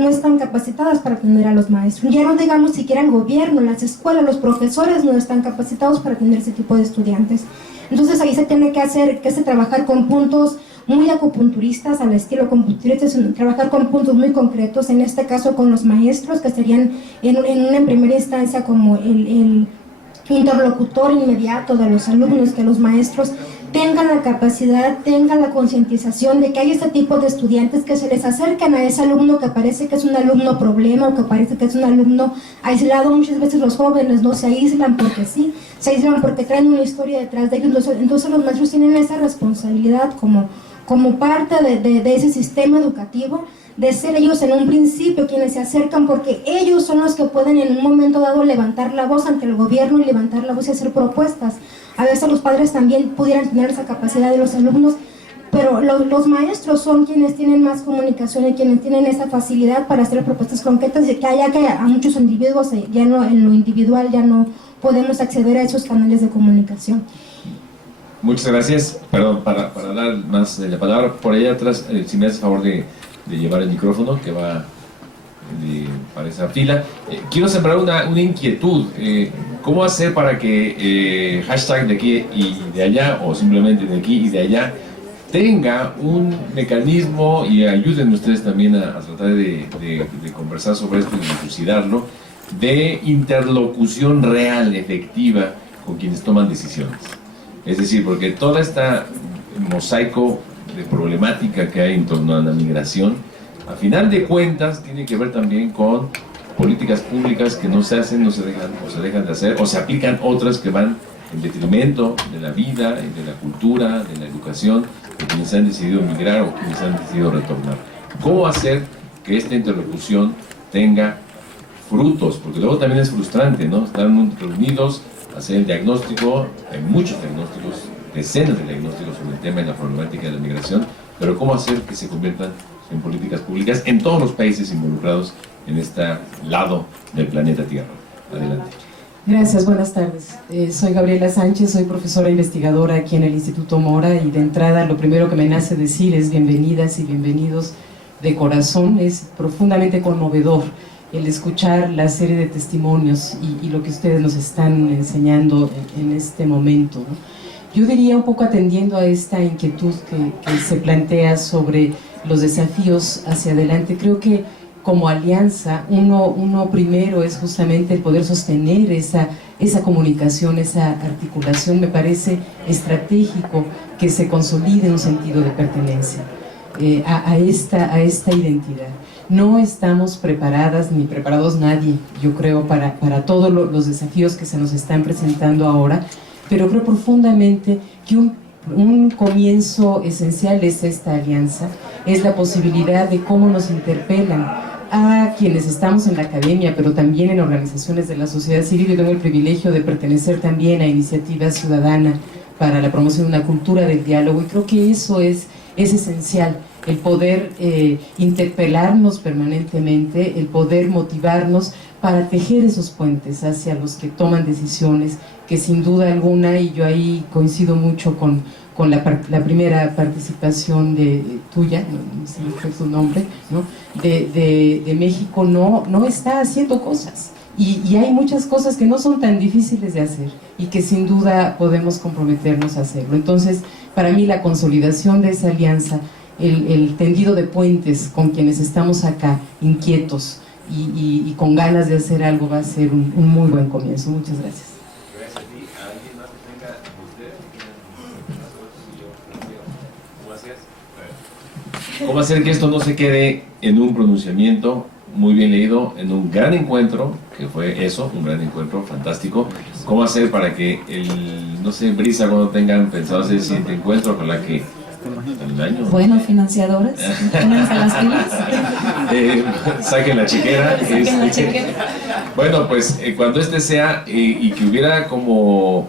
están capacitadas para atender a los maestros. Ya no digamos siquiera el gobierno, las escuelas, los profesores no están capacitados para atender ese tipo de estudiantes. Entonces ahí se tiene que trabajar con puntos muy acupunturistas, al estilo acupunturistas, trabajar con puntos muy concretos, en este caso con los maestros, que serían en primera instancia como el interlocutor inmediato de los alumnos, que los maestros tengan la capacidad, tengan la concientización de que hay este tipo de estudiantes que se les acercan a ese alumno que parece que es un alumno problema o que parece que es un alumno aislado. Muchas veces los jóvenes no se aíslan porque sí, se aíslan porque traen una historia detrás de ellos. Entonces los maestros tienen esa responsabilidad como parte de ese sistema educativo, de ser ellos en un principio quienes se acercan, porque ellos son los que pueden en un momento dado levantar la voz ante el gobierno y levantar la voz y hacer propuestas. A veces los padres también pudieran tener esa capacidad de los alumnos, pero los maestros son quienes tienen más comunicación y quienes tienen esa facilidad para hacer propuestas concretas, y que a muchos individuos ya no, en lo individual ya no podemos acceder a esos canales de comunicación. Muchas gracias. Perdón, para dar más de la palabra, por allá atrás, si me haces favor de llevar el micrófono que va para esa fila. Quiero sembrar una inquietud. ¿Cómo hacer para que hashtag de aquí y de allá, o simplemente de aquí y de allá, tenga un mecanismo, y ayuden ustedes también a tratar de conversar sobre esto y dilucidarlo, de interlocución real, efectiva, con quienes toman decisiones? Es decir, porque toda esta mosaico de problemática que hay en torno a la migración, a final de cuentas tiene que ver también con políticas públicas que no se hacen, no se dejan o se dejan de hacer, o se aplican otras que van en detrimento de la vida y de la cultura, de la educación de quienes han decidido migrar o quienes han decidido retornar. ¿Cómo hacer que esta interlocución tenga frutos? Porque luego también es frustrante, ¿no? Están reunidos, hacer el diagnóstico, hay muchos diagnósticos, decenas de diagnósticos sobre el tema y la problemática de la migración, pero ¿cómo hacer que se conviertan en políticas públicas en todos los países involucrados en este lado del planeta Tierra? Adelante. Gracias, buenas tardes. Soy Gabriela Sánchez, soy profesora investigadora aquí en el Instituto Mora, y de entrada lo primero que me nace decir es bienvenidas y bienvenidos de corazón. Es profundamente conmovedor el escuchar la serie de testimonios y lo que ustedes nos están enseñando en este momento, ¿no? Yo diría, un poco atendiendo a esta inquietud que se plantea sobre los desafíos hacia adelante, creo que como alianza, uno primero es justamente el poder sostener esa comunicación, esa articulación. Me parece estratégico que se consolide un sentido de pertenencia a esta identidad. No estamos preparadas, ni preparados nadie, yo creo, para todos los desafíos que se nos están presentando ahora, pero creo profundamente que un comienzo esencial es esta alianza, es la posibilidad de cómo nos interpelan a quienes estamos en la academia, pero también en organizaciones de la sociedad civil. Yo tengo el privilegio de pertenecer también a Iniciativa Ciudadana para la promoción de una cultura del diálogo, y creo que eso es esencial, el poder interpelarnos permanentemente, el poder motivarnos para tejer esos puentes hacia los que toman decisiones, que sin duda alguna, y yo ahí coincido mucho con la primera participación tuya, no sé si fue su nombre, ¿no? de México, no está haciendo cosas, y hay muchas cosas que no son tan difíciles de hacer y que sin duda podemos comprometernos a hacerlo. Entonces, para mí la consolidación de esa alianza, el tendido de puentes con quienes estamos acá, inquietos y con ganas de hacer algo, va a ser un muy buen comienzo. Muchas gracias. ¿Cómo hacer que esto no se quede en un pronunciamiento muy bien leído, en un gran encuentro, que fue eso, un gran encuentro fantástico? ¿Cómo hacer para que no sé, Brisa, cuando tengan pensado hacer el siguiente encuentro, con la que el año? Bueno, financiadoras, pónganse las pilas. Saquen la chequera. Saquen la chequera. Bueno, pues cuando este sea, y que hubiera como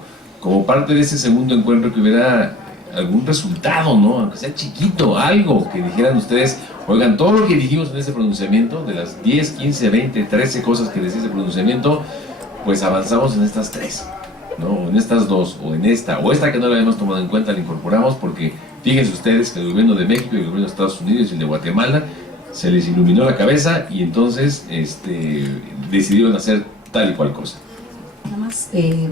parte de ese segundo encuentro, que hubiera algún resultado, ¿no? Aunque sea chiquito, algo que dijeran ustedes, oigan, todo lo que dijimos en ese pronunciamiento, de las 10, 15, 20, 13 cosas que decía ese pronunciamiento, pues avanzamos en estas 3, ¿no? O en estas 2, o en esta, o esta que no la habíamos tomado en cuenta, la incorporamos, porque fíjense ustedes que el gobierno de México y el gobierno de Estados Unidos y el de Guatemala se les iluminó la cabeza, y entonces decidieron hacer tal y cual cosa. Nada más, de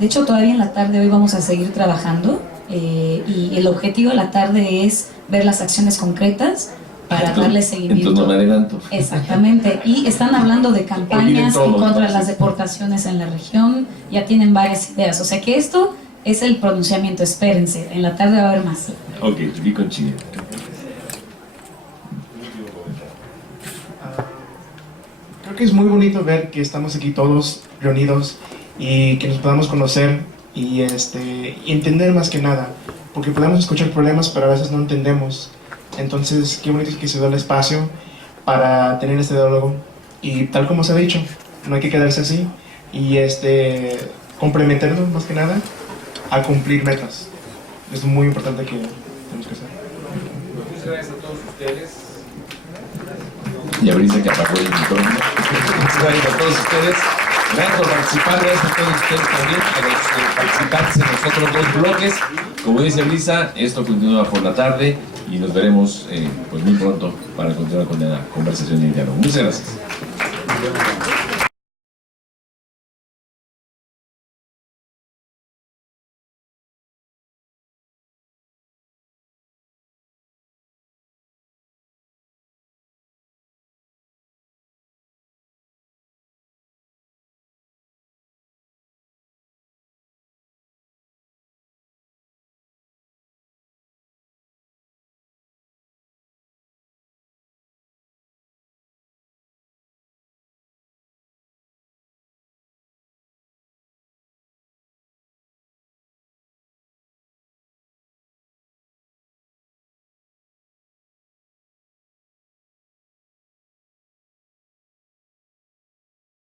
hecho todavía en la tarde hoy vamos a seguir trabajando, y el objetivo de la tarde es ver las acciones concretas para darle seguimiento. Entonces no me adelanto. Exactamente, y están hablando de campañas en contra de las deportaciones en la región, ya tienen varias ideas, o sea que esto es el pronunciamiento, espérense, en la tarde va a haber más. Ok, y con Chile. Creo que es muy bonito ver que estamos aquí todos reunidos y que nos podamos conocer y entender más que nada, porque podemos escuchar problemas pero a veces no entendemos. Entonces qué bonito que se da el espacio para tener este diálogo, y tal como se ha dicho, no hay que quedarse así, y complementarnos más que nada a cumplir metas. Es muy importante que tenemos que hacer. Muchas gracias a todos ustedes. Y a Brisa, que apagó el micrófono. Muchas gracias a todos ustedes. Gracias por participar, gracias a todos ustedes también, a los participantes en los otros 2 bloques. Como dice Brisa, esto continúa por la tarde y nos veremos pues muy pronto para continuar con la conversación y el diálogo. Muchas gracias.